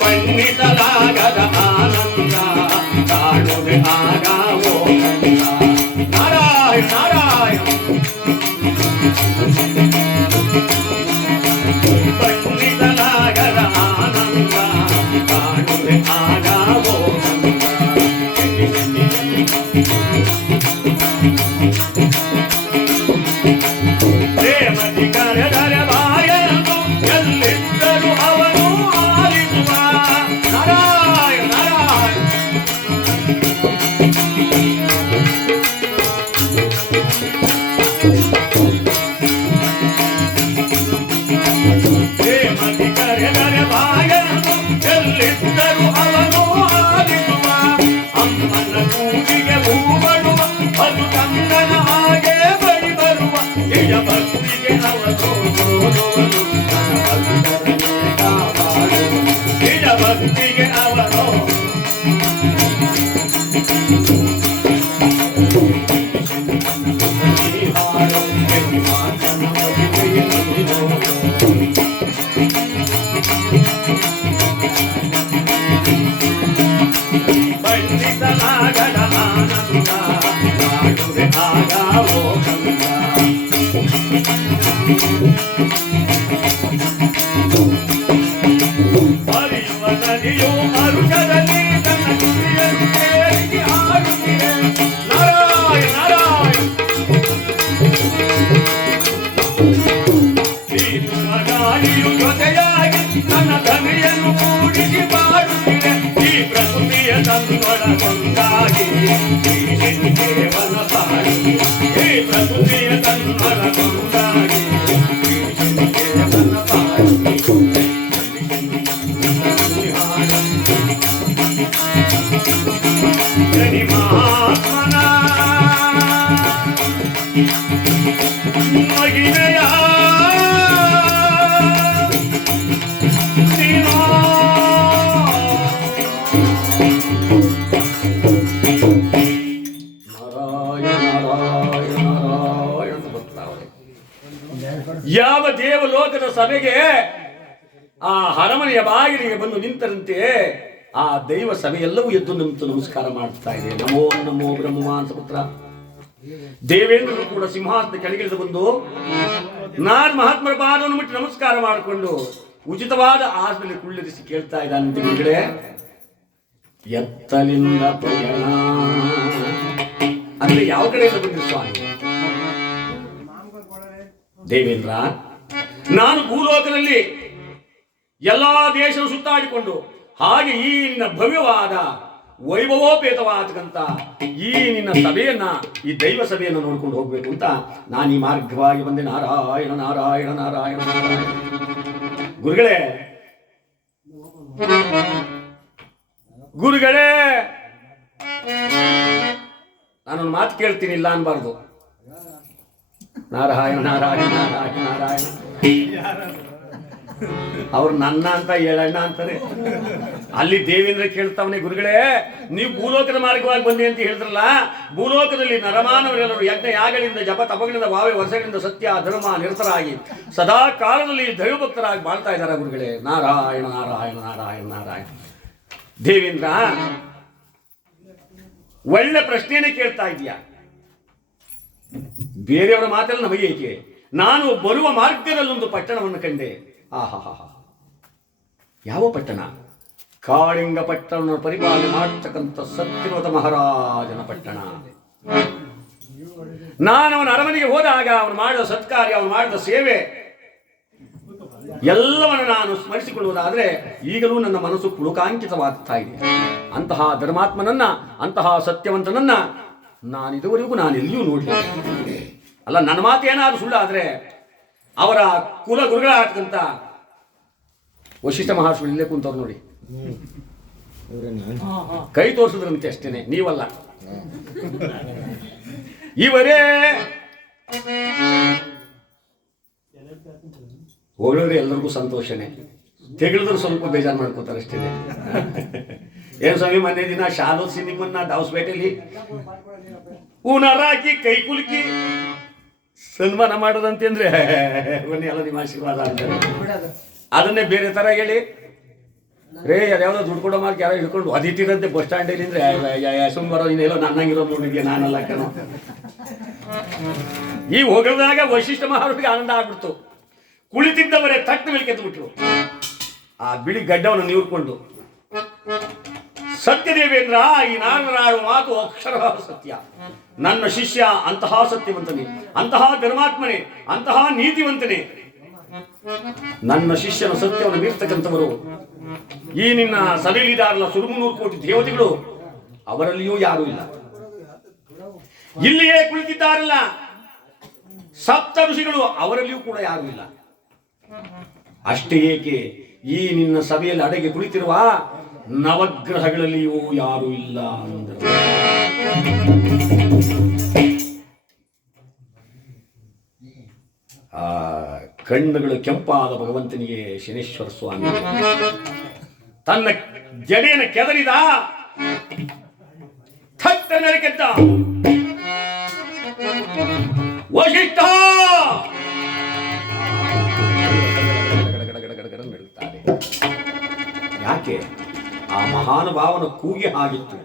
ಬಣ್ಣಿಸಲಾಗದ ಆನಂದ ಕಾಣುವೆ ಆಗಾವೋ ನಾರಾಯಣ ನಾರಾಯಣ ಬಣ್ಣಿಸಲಾಗದ ಆನಂದ ಕಾಣುವೆ ಆಗಾವೋ ಪ್ರೇಮದಿ ಕರೆದರೆ ಬಾಯನು ಎಲ್ಲಿದ್ದರೂ ಅವನು ಆಲಿಸುವ ನಾರಾಯಣ ನಾರಾಯಣ ಪ್ರೇಮದಿ ಕರೆದರೆ ಬಾಯನು ಎಲ್ಲಿದ್ದರೂ ಅವನು ಆಲಿಸುವ ಅಮ್ಮನ ಕೂಗಿಗೆ ಹೂ ಬರುವ ಅದು ಕಂದನ ಹಾಗೆ ಬಳಿ ಬರುವ ನಿಜ ಭಕ್ತಿಗೆ ಅವನು ನಿಜ ಭಕ್ತಿಗೆ ಅವನು ಬಣ್ಣಿಸಲಾಗದ ಆನಂದ ಮಾಡುವೆ ಆಗಾವೋ ಕಂದ ಹರಿಯುವ ನದಿಯು ಅರುಷದಲ್ಲಿ ತನ್ನ ಗುರಿಯನ್ನು ಸೇರಿ ಹಾಡುತ್ತಿದೆ ನಾರಾಯಣ ನಾರಾಯಣ ಬೀಸುವ ಗಾಳಿಯು ಜೊತೆಯಾಗಿ ತನ್ನ ಧ್ವನಿಯನ್ನು ಕೂಡಿಸಿ ಬಾಡುತ್ತಿದೆ ಈ ಪ್ರಕೃತಿಯ ತನ್ನೊಳಗೊಂದಾಗಿ ಕೇವಲ ಪಾಡಿ ಈ ಪ್ರಕೃತಿಯ ತನ್ನೊಳಗೊಂದಾಗಿ ಕೇವಲ ಪಾಡಿ ಮಹಾತ್ಮನ ಮಗಿನೆಯ ಯಾವ ದೇವಲೋಕದ ಸಭೆಗೆ ಆ ಅರಮನೆಯ ಬಾಗಿಲಿಗೆ ಬಂದು ನಿಂತರಂತೆ ಆ ದೈವ ಸಭೆಯೆಲ್ಲವೂ ಎದ್ದು ನಿಂತು ನಮಸ್ಕಾರ ಮಾಡ್ತಾ ಇದೆ. ನಮೋ ನಮೋ ಬ್ರಹ್ಮಮಾನಸಪುತ್ರ. ದೇವೇಂದ್ರರು ಕೂಡ ಸಿಂಹಾಸನ ಕೆಳಗಿಳಿದು ಬಂದು ನಾನು ಮಹಾತ್ಮರ ಪಾದವನ್ನು ಮುಟ್ಟಿ ನಮಸ್ಕಾರ ಮಾಡಿಕೊಂಡು ಉಚಿತವಾದ ಆಸನಲ್ಲಿ ಕುಳ್ಳಿರಿಸಿ ಕೇಳ್ತಾ ಇದ್ದಾನೆ ಕಡೆ ಎತ್ತಲಿಂದ ಪಯಣ ಅಂದ್ರೆ ಯಾವ ಕಡೆಯಿಂದ ಬಂದಿರು ಸ್ವಾಮಿ? ದೇವೇಂದ್ರ, ನಾನು ಭೂಲೋಕದಲ್ಲಿ ಎಲ್ಲಾ ದೇಶ ಸುತ್ತಾಡಿಕೊಂಡು ಹಾಗೆ ಈ ನಿನ್ನ ಭವ್ಯವಾದ ವೈಭವೋಪೇತವಾದಕ್ಕಂತ ಈ ನಿನ್ನ ಸಭೆಯನ್ನ ಈ ದೈವ ಸಭೆಯನ್ನು ನೋಡ್ಕೊಂಡು ಹೋಗ್ಬೇಕು ಅಂತ ನಾನು ಈ ಮಾರ್ಗವಾಗಿ ಬಂದೆ. ನಾರಾಯಣ ನಾರಾಯಣ ನಾರಾಯಣ ನಾರಾಯಣ. ಗುರುಗಳೇ ಗುರುಗಳೇ ನಾನೊಂದು ಮಾತು ಕೇಳ್ತೀನಿ, ಇಲ್ಲ ಅನ್ಬಾರ್ದು. ನಾರಾಯಣ ನಾರಾಯಣ ನಾರಾಯಣ ನಾರಾಯಣ. ಅವ್ರು ನನ್ನ ಅಂತ ಹೇಳಣ್ಣ ಅಂತಾರೆ. ಅಲ್ಲಿ ದೇವೇಂದ್ರ ಕೇಳ್ತಾವನೆ, ಗುರುಗಳೇ ನೀವು ಭೂಲೋಕದ ಮಾರ್ಗವಾಗಿ ಬಂದೆ ಅಂತ ಹೇಳಿದ್ರಲ್ಲ, ಭೂಲೋಕದಲ್ಲಿ ನರಮಾನವರೆಲ್ಲರೂ ಯಜ್ಞ ಯಾಗಗಳಿಂದ ಜಪ ತಪಗಳಿಂದ ಭಾವೆ ವರ್ಷಗಳಿಂದ ಸತ್ಯ ಧರ್ಮ ನಿರತರಾಗಿ ಸದಾ ಕಾಲದಲ್ಲಿ ದೈವಭಕ್ತರಾಗಿ ಬಾಳ್ತಾ ಇದ್ದಾರೆ ಗುರುಗಳೇ. ನಾರಾಯಣ ನಾರಾಯಣ ನಾರಾಯಣ ನಾರಾಯಣ. ದೇವೇಂದ್ರ, ಒಳ್ಳೆ ಪ್ರಶ್ನೆನೇ ಕೇಳ್ತಾ ಇದೀಯಾ. ಬೇರೆಯವರ ಮಾತೆಲ್ಲ ನಮಗೆ ಏಕೆ? ನಾನು ಬರುವ ಮಾರ್ಗದಲ್ಲೊಂದು ಪಟ್ಟಣವನ್ನು ಕಂಡೆ. ಆಹಾ, ಯಾವ ಪಟ್ಟಣ? ಕಾಳಿಂಗ ಪಟ್ಟಣ ಪರಿಪಾಲನೆ ಮಾಡತಕ್ಕಂಥ ಸತ್ಯವ್ರತ ಮಹಾರಾಜನ ಪಟ್ಟಣ. ನಾನು ಅವನ ಅರಮನೆಗೆ ಹೋದಾಗ ಅವನು ಮಾಡಿದ ಸತ್ಕಾರ್ಯ, ಅವನು ಮಾಡಿದ ಸೇವೆ ಎಲ್ಲವನ್ನು ನಾನು ಸ್ಮರಿಸಿಕೊಳ್ಳುವುದಾದ್ರೆ ಈಗಲೂ ನನ್ನ ಮನಸ್ಸು ಪುಳುಕಾಂಕಿತವಾಗ್ತಾ ಇದೆ. ಅಂತಹ ಧರ್ಮಾತ್ಮನನ್ನ, ಅಂತಹ ಸತ್ಯವಂತನನ್ನ ನಾನು ಇದುವರೆಗೂ ಎಲ್ಲಿಯೂ ನೋಡಲಿಲ್ಲ. ಅಲ್ಲ, ನನ್ನ ಮಾತೇನಾದ್ರೂ ಸುಳ್ಳಾದ್ರೆ ಅವರ ಕುಲ ಗುರುಗಳಾಗ್ತಕ್ಕಂಥ ವಶಿಷ್ಠ ಮಹರ್ಷಿಗಳು ಇಲ್ಲೇ ಕುಂತವ್ರು ನೋಡಿ, ಕೈ ತೋರಿಸಿದ್ರಂತೆ ಅಷ್ಟೇನೆ, ನೀವಲ್ಲ. ಇವರೇ ಹೊಗಳಿದ್ರೆ ಎಲ್ಲರಿಗೂ ಸಂತೋಷನೇ, ತೆಗೆಳಿದ್ರು ಸ್ವಲ್ಪ ಬೇಜಾರು ಮಾಡ್ಕೋತಾರೆ ಅಷ್ಟೇನೆ. ಏನ್ ಸ್ವಾಮಿ ಮೊನ್ನೆ ದಿನ ಶಾಲೋ ಸಿನಿಮನ್ನ ದಾವಸ್ಪೇಟೆಯಲ್ಲಿ ಹೂನಾರಾಕಿ ಕೈ ಕುಲುಕಿ ಸನ್ಮಾನ ಮಾಡೋದಂತಂದ್ರೆ ಬನ್ನಿ ಎಲ್ಲ ನಿಮ್ಮ ಆಶೀರ್ವಾದ ಅಂತಾರೆ. ಅದನ್ನೇ ಬೇರೆ ತರ ಹೇಳಿ ರೇ ಯಾವ್ದೋ ದುಡ್ಡು ಕೊಡೋ ಮಾರ್ಕ್ ಯಾರೋ ಹಿಡ್ಕೊಂಡು ಅದಿಟ್ಟಿರಂತೆ ಬಸ್ ಸ್ಟ್ಯಾಂಡಲ್ಲಿ ಅಂದ್ರೆ ಸುಮ್ ಬರೋ ಇನ್ನೆಲ್ಲೋ ನನ್ನಂಗಿರೋ ನೋಡಿದ್ಯಾ ನಾನಲ್ಲ ಕಣೋ. ಈ ಹೋಗದಾಗ ವಶಿಷ್ಠ ಮಹಾರಾಜರಿಗೆ ಆನಂದ ಆಗ್ಬಿಡ್ತು. ಕುಳಿತಿದ್ದವರೇ ತಕ್ಕ ಮೇಲೆ ಕೆತ್ತುಬಿಟ್ರು. ಆ ಬಿಳಿ ಗಡ್ಡವನ್ನು ನೀರ್ಕೊಂಡು, ಸತ್ಯದೇವೇಂದ್ರ, ಈ ನಾರಾಯಣ ಮಾತು ಅಕ್ಷರ ಸತ್ಯ. ನನ್ನ ಶಿಷ್ಯ ಅಂತಹ ಸತ್ಯವಂತನೇ, ಅಂತಹ ಧರ್ಮಾತ್ಮನೇ, ಅಂತಹ ನೀತಿವಂತನೇ. ನನ್ನ ಶಿಷ್ಯನ ಸತ್ಯವನ್ನು ಮೀರ್ತಕ್ಕಂಥವರು ಈ ನಿನ್ನ ಸಭೆಯಲ್ಲಿದ್ದಾರಲ್ಲ 300 ಕೋಟಿ ದೇವತೆಗಳು, ಅವರಲ್ಲಿಯೂ ಯಾರೂ ಇಲ್ಲ. ಇಲ್ಲಿಯೇ ಕುಳಿತಿದ್ದಾರಲ್ಲ ಸಪ್ತ ಋಷಿಗಳು, ಅವರಲ್ಲಿಯೂ ಕೂಡ ಯಾರೂ ಇಲ್ಲ. ಅಷ್ಟೇ ಏಕೆ, ಈ ನಿನ್ನ ಸಭೆಯಲ್ಲಿ ಅಡಗಿ ಕುಳಿತಿರುವ ನವಗ್ರಹಗಳಲ್ಲಿಯೂ ಯಾರೂ ಇಲ್ಲ ಅಂದರು. ಆ ಕಣ್ಣುಗಳು ಕೆಂಪಾದ ಭಗವಂತನಿಗೆ ಶನೇಶ್ವರ ಸ್ವಾಮಿ ತನ್ನ ಜಡೆಯನ್ನು ಕೆದರಿದ, ಥಟ್ಟ ನೆಲಕ್ಕೆದ್ದ. ವಶಿಷ್ಠ ನಡುತ್ತಾರೆ. ಯಾಕೆ? ಆ ಮಹಾನುಭಾವನ ಕೂಗೆ ಆಗಿತ್ತು.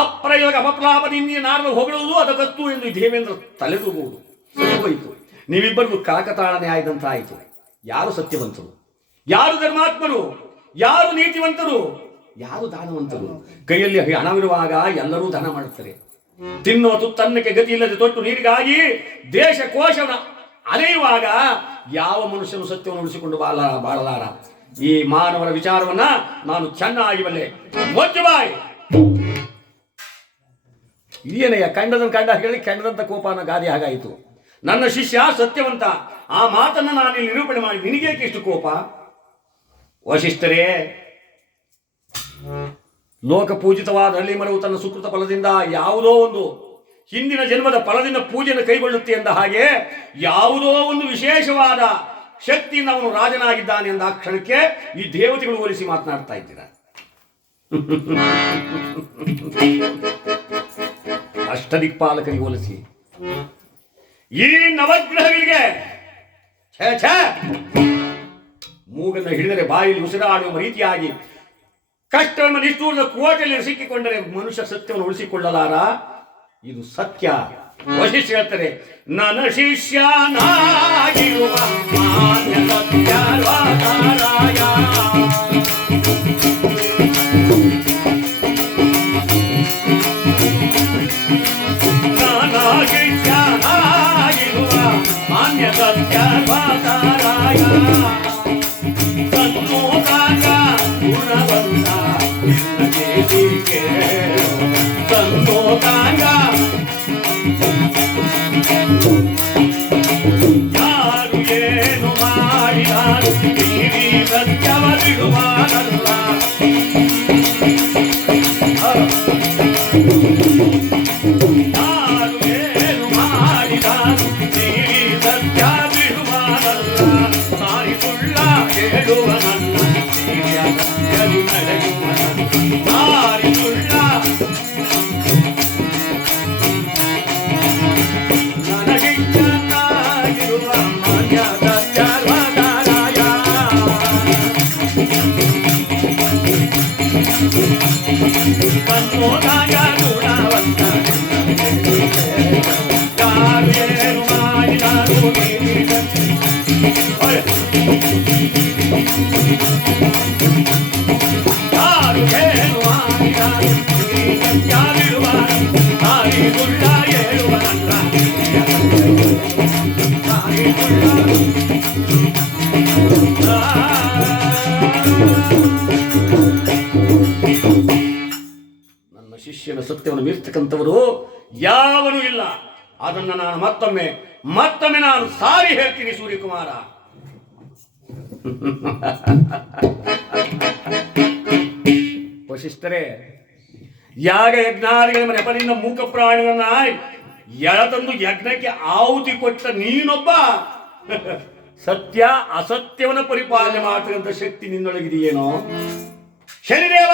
ಅಪ್ರಯೋಗ ಅಪಪ್ಲಾಪದಿಂದ ನಾರದ ಹೊಗಳುವುದು ಅದಕ್ಕತ್ತು ಎಂದು ದೇವೇಂದ್ರ ತಲೆದೂಗುವುದು ಹೋಯಿತು. ನೀವಿಬ್ಬರಿಗೂ ಕಾಕತಾಳನೆ ಆಯ್ದಂತ ಆಯಿತು. ಯಾರು ಸತ್ಯವಂತರು, ಯಾರು ಧರ್ಮಾತ್ಮರು, ಯಾರು ನೀತಿವಂತರು, ಯಾರು ದಾನವಂತರು? ಕೈಯಲ್ಲಿ ಹಣವಿರುವಾಗ ಎಲ್ಲರೂ ದಾನ ಮಾಡುತ್ತಾರೆ. ತಿನ್ನುವ ತುತ್ತನ್ನಕ್ಕೆ ಗತಿ ಇಲ್ಲದೆ ತೊಟ್ಟು ನೀರಿಗಾಗಿ ದೇಶ ಕೋಶವನ್ನು ಅಲೆಯುವಾಗ ಯಾವ ಮನುಷ್ಯನು ಸತ್ಯವನ್ನು ಉಳಿಸಿಕೊಂಡು ಬಾಳಲಾರ. ಈ ಮಾನವರ ವಿಚಾರವನ್ನ ನಾನು ಚೆನ್ನಾಗಿ ಬಲ್ಲೆ. ಬಾಯ್ ಇದೇನಯ್ಯ, ಕಂಡ ಹೇಳಿ ಕಂಡದಂತ ಕೋಪನ ಗಾದಿ ಹಾಗಾಯಿತು. ನನ್ನ ಶಿಷ್ಯ ಸತ್ಯವಂತ, ಆ ಮಾತನ್ನ ನಾನು ಇಲ್ಲಿ ನಿರೂಪಣೆ ಮಾಡಿ ನಿನಗೇಕೆ ಇಷ್ಟು ಕೋಪ? ವಶಿಷ್ಠರೇ, ಲೋಕಪೂಜಿತವಾದ ಹಳ್ಳಿ ಮರವು ತನ್ನ ಸುಕೃತ ಫಲದಿಂದ ಯಾವುದೋ ಒಂದು ಹಿಂದಿನ ಜನ್ಮದ ಫಲದಿಂದ ಪೂಜೆಯನ್ನು ಕೈಗೊಳ್ಳುತ್ತೆ ಎಂದ ಹಾಗೆ ಯಾವುದೋ ಒಂದು ವಿಶೇಷವಾದ ಶಕ್ತಿಯಿಂದ ಅವನು ರಾಜನಾಗಿದ್ದಾನೆ ಎಂದ ಆ ಕ್ಷಣಕ್ಕೆ ಈ ದೇವತೆಗಳು ಹೋಲಿಸಿ ಮಾತನಾಡ್ತಾ ಇದ್ದೀರಾ. ಅಷ್ಟದಿಕ್ಪಾಲಕರಿಗೆ ಹೋಲಿಸಿ, ಈ ನವಗ್ರಹಗಳಿಗೆ ಮೂಗನ್ನು ಹಿಡಿದರೆ ಬಾಯಲ್ಲಿ ಉಸಿರಾಡುವ ರೀತಿಯಾಗಿ ಕಷ್ಟವನ್ನು ನಿಷ್ಠೂರದ ಕೋಟೆಯಲ್ಲಿ ಸಿಕ್ಕಿಕೊಂಡರೆ ಮನುಷ್ಯ ಸತ್ಯವನ್ನು ಉಳಿಸಿಕೊಳ್ಳಲಾರ. ಇದು ಸತ್ಯ. ವಶಿಷ್ಠ ಹೇಳ್ತಾರೆ, ನನ್ನ ಶಿಷ್ಯನಾಗಿರುವ ಮಾನ್ಯ ಸತ್ಯರಾಯ ಮಾನ್ಯ ಸತ್ಯರಾಯ ಸನ್ನೋದಾಯ ಗುಣವಂತ ಸನ್ನೋದಾಯ ಯಾರು ಏನು ಮಾಡಿದರು ನೀರಿ ಸತ್ಯವ ಬಿಡುವಾರಲ್ಲ. ಯಾರು ಏನು ಮಾಡಿದರು ನೀರಿ ಸತ್ಯ ಬಿಡುವಾರಲ್ಲ. ಸಾರಿ ಸುಳ್ಳ ಹೇಳುವನಲ್ಲ, ಸತ್ಯವು ನಡೆಯುವನಲ್ಲ. ಸಾರಿ ಸುಳ್ಳ ನನಗಿನ್ನಾಗಿರುವ ಮಾನ್ಯ ಸತ್ಯವಾದರಾಯ ಕನ್ನೋದಾಯ ಗುಣವಂತ ಯಾರೇನು ಮಾಡಿದರು ಯಾರು ಏನು ಮಾಡಿದರು ಯಾರಿರುವ ತಾಯಿ ಗುಳ್ಳ ಹೇಳುವನಲ್ಲ. ನನ್ನ ಶಿಷ್ಯನ ಸತ್ಯವನ್ನು ಮೀರ್ತಕ್ಕಂಥವರು ಯಾವನೂ ಇಲ್ಲ. ಅದನ್ನ ನಾನು ಮತ್ತೊಮ್ಮೆ ನಾನು ಸಾರಿ ಹೇಳ್ತೀನಿ ಸೂರ್ಯಕುಮಾರ. ವಶಿಷ್ಠರೇ, ಯಾಗ ಯಜ್ಞಾದಿಗಳ ನೆಪದಿಂದ ಮೂಕ ಪ್ರಾಣಿಗಳನ್ನ ಎಳತಂದು ಯಜ್ಞಕ್ಕೆ ಆಹುತಿ ಕೊಟ್ಟ ನೀನೊಬ್ಬ ಸತ್ಯ ಅಸತ್ಯವನ್ನು ಪರಿಪಾಲನೆ ಮಾಡತಕ್ಕಂಥ ಶಕ್ತಿ ನಿನ್ನೊಳಗಿದೆಯೇನೋ ಶನಿದೇವ.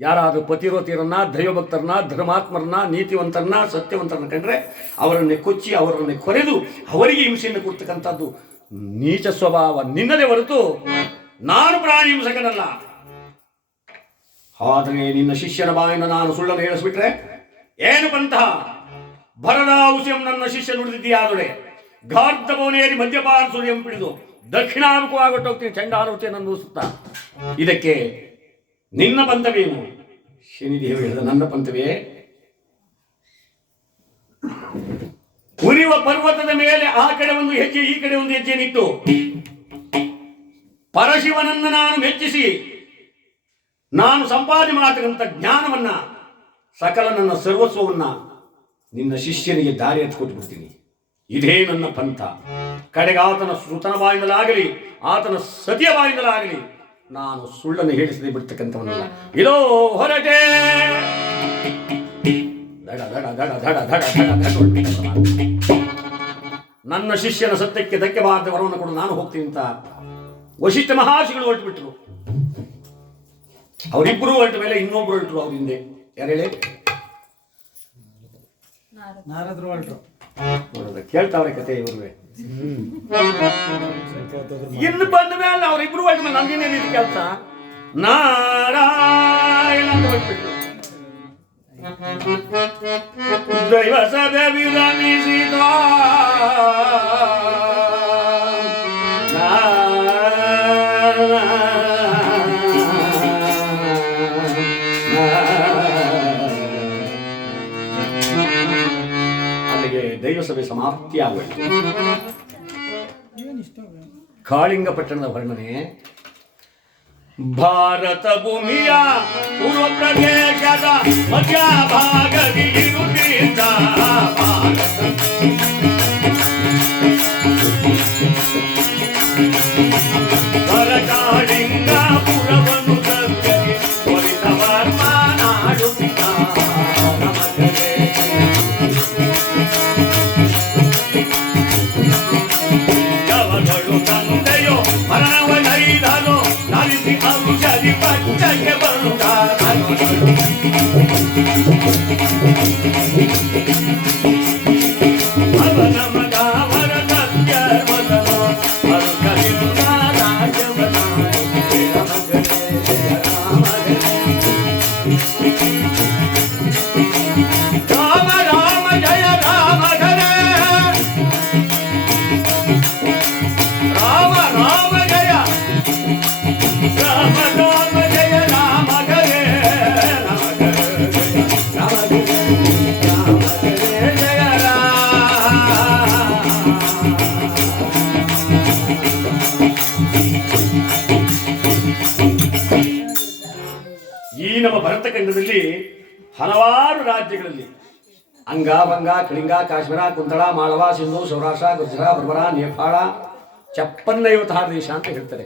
ಯಾರಾದರೂ ಪತಿರೋತಿಯರನ್ನ, ದೈವಭಕ್ತರನ್ನ, ಧರ್ಮಾತ್ಮರನ್ನ, ನೀತಿವಂತರನ್ನ, ಸತ್ಯವಂತರನ್ನ ಕಂಡ್ರೆ ಅವರನ್ನೇ ಕೊಚ್ಚಿ, ಅವರನ್ನೇ ಕೊರೆದು ಅವರಿಗೆ ಹಿಂಸೆಯನ್ನು ಕೊಡ್ತಕ್ಕಂಥದ್ದು ನೀಚ ಸ್ವಭಾವ ನಿನ್ನದೇ ಹೊರತು ನಾನು ಪ್ರಾಣಿ ಹಿಂಸಕನಲ್ಲ. ಆದರೆ ನಿನ್ನ ಶಿಷ್ಯನ ಬಾಯಿಂದ ನಾನು ಸುಳ್ಳನ್ನು ಹೇಳಿಸ್ಬಿಟ್ರೆ ಏನು ಪಂಥ? ಭರದಾಹುಸಿಯಂ ನನ್ನ ಶಿಷ್ಯ ನುಡಿದಿದ್ದೀಯಾದೊಡೆ ಗಾರ್ಧಭವನೇರಿ ಮದ್ಯಪಾನ ಸೂರ್ಯಂ ಪಿಡಿದು ದಕ್ಷಿಣಾಮುಖವಾಗೊಟ್ಟೋಗ್ತೀನಿ ಚಂಡಾಲೋಚನೆ ಅನುಭವಿಸುತ್ತಾ. ಇದಕ್ಕೆ ನಿನ್ನ ಪಂಥವೇನು? ಶನಿದೇವ ಹೇಳಿದ ನನ್ನ ಪಂಥವೇ ಉರಿಯುವ ಪರ್ವತದ ಮೇಲೆ ಆ ಕಡೆ ಒಂದು ಹೆಜ್ಜೆ ಈ ಕಡೆ ಒಂದು ಹೆಜ್ಜೆ ನಿಟ್ಟು ಪರಶಿವನನ್ನು ನಾನು ಮೆಚ್ಚಿಸಿ ನಾನು ಸಂಪಾದನೆ ಮಾಡತಕ್ಕಂಥ ಜ್ಞಾನವನ್ನ, ಸಕಲ ನನ್ನ ಸರ್ವಸ್ವವನ್ನ ನಿನ್ನ ಶಿಷ್ಯನಿಗೆ ದಾರಿ ಹಚ್ಚಿಕೊಟ್ಬಿಡ್ತೀನಿ. ಇದೇ ನನ್ನ ಪಂಥ. ಕಡೆಗೆ ಆತನ ಸುತನ ಬಾಯಿಂದಲಾಗಲಿ ಆತನ ಸತಿಯ ಬಾಯಿಂದಲಾಗಲಿ ನಾನು ಸುಳ್ಳನ್ನು ಹೇಳಿಸದೆ ಬಿಡ್ತಕ್ಕಂಥವನ್ನಲ್ಲ. ಇದೋ ಹೊರಟೆ. ದಡ ದಡ ದಡ ದಡ ದಡ ದಡ ದಡ. ನನ್ನ ಶಿಷ್ಯನ ಸತ್ಯಕ್ಕೆ ಧಕ್ಕೆ ಬಾರದ ವರವನ್ನು ಕೊಡು, ನಾನು ಹೋಗ್ತೀನಿ ಅಂತ ವಶಿಷ್ಠ ಮಹಾಶಿಗಳು ಹೊರಟುಬಿಟ್ರು. ಅವರಿಬ್ಬರು ಹೊರಟ ಮೇಲೆ ಇನ್ನೊಬ್ರು ಹೊರಟರು ಅವ್ರ ಹಿಂದೆ. ಯಾರು ಹೇಳಿ? ನಾರದ್ರು ಹೊರಟರು. ಕೇಳ್ತಾವ್ರೆ ಕತೆ ಇವ್ರಿಗೆ. ಇನ್ನು ಬಂದ ಮೇಲೆ ಅವರಿಬ್ರು ಹೊರಟ ಮೇಲೆ ನಂದೇನೇನಿದೆ ಕೆಲಸ? ನಾರಾಯಣ ಅಂತ ಹೊರಟ್ಬಿಟ್ರು. ದೈವ ಸಭೆ ವಿರಮಿಸಿದ ಅಲ್ಲಿಗೆ ದೈವ ಸಭೆ ಸಮಾಪ್ತಿಯಾಗಬೇಕು. ಕಾಳಿಂಗ ಪಟ್ಟಣದ ವರ್ಣನೆ. ಭಾರತ ಭೂಮಿಯ ಪೂರ್ವ ಪ್ರದೇಶದ ಮಧ್ಯ ಭಾಗದಿರುತ್ತಿದ್ದ ಕಾಳಿಂಗ ಪುರವನ್ನು ಸಭ್ಯಕ್ಕೆ ತ್ವರಿತ ವರ್ಮ ನಾಡುತ್ತ ಯವಗಳು ತಂದೆಯೋ ಮರಣವನೈದನು ನಲಿಸಿ ಔಷಧಿ ಪಚ್ಚಕ್ಕೆ ಬರುತ್ತ ಅವನ ಮಗ ವರ ಸತ್ಯವದನು ಅರುಕಲಿಂಗ ರಾಜವನ ರಾಮ ರಾಮ ಜಯ ರಾಮ ಘರೆ ರಾಮ ರಾಮ ಜಯ ರಾಮ ರಾಮ ಜಯ ರಾಮ ಘರೆ ರಾಮ ಘರೆ ರಾಮ ಘರೆ ಜಯ ಈ ನಮ್ಮ ಭರತಖಂಡದಲ್ಲಿ ಹಲವಾರು ರಾಜ್ಯಗಳಲ್ಲಿ ಅಂಗ, ಬಂಗ, ಕಳಿಂಗ, ಕಾಶ್ಮೀರ, ಕುಂತಳ, ಮಾಳವ, ಸಿಂಧು, ಸೌರಾಷ್ಟ್ರ, ಗುರ್ಜರ, ಬರ್ಬರ, ನೇಪಾಳ 56 ದೇಶ ಅಂತ ಹೇಳ್ತಾರೆ.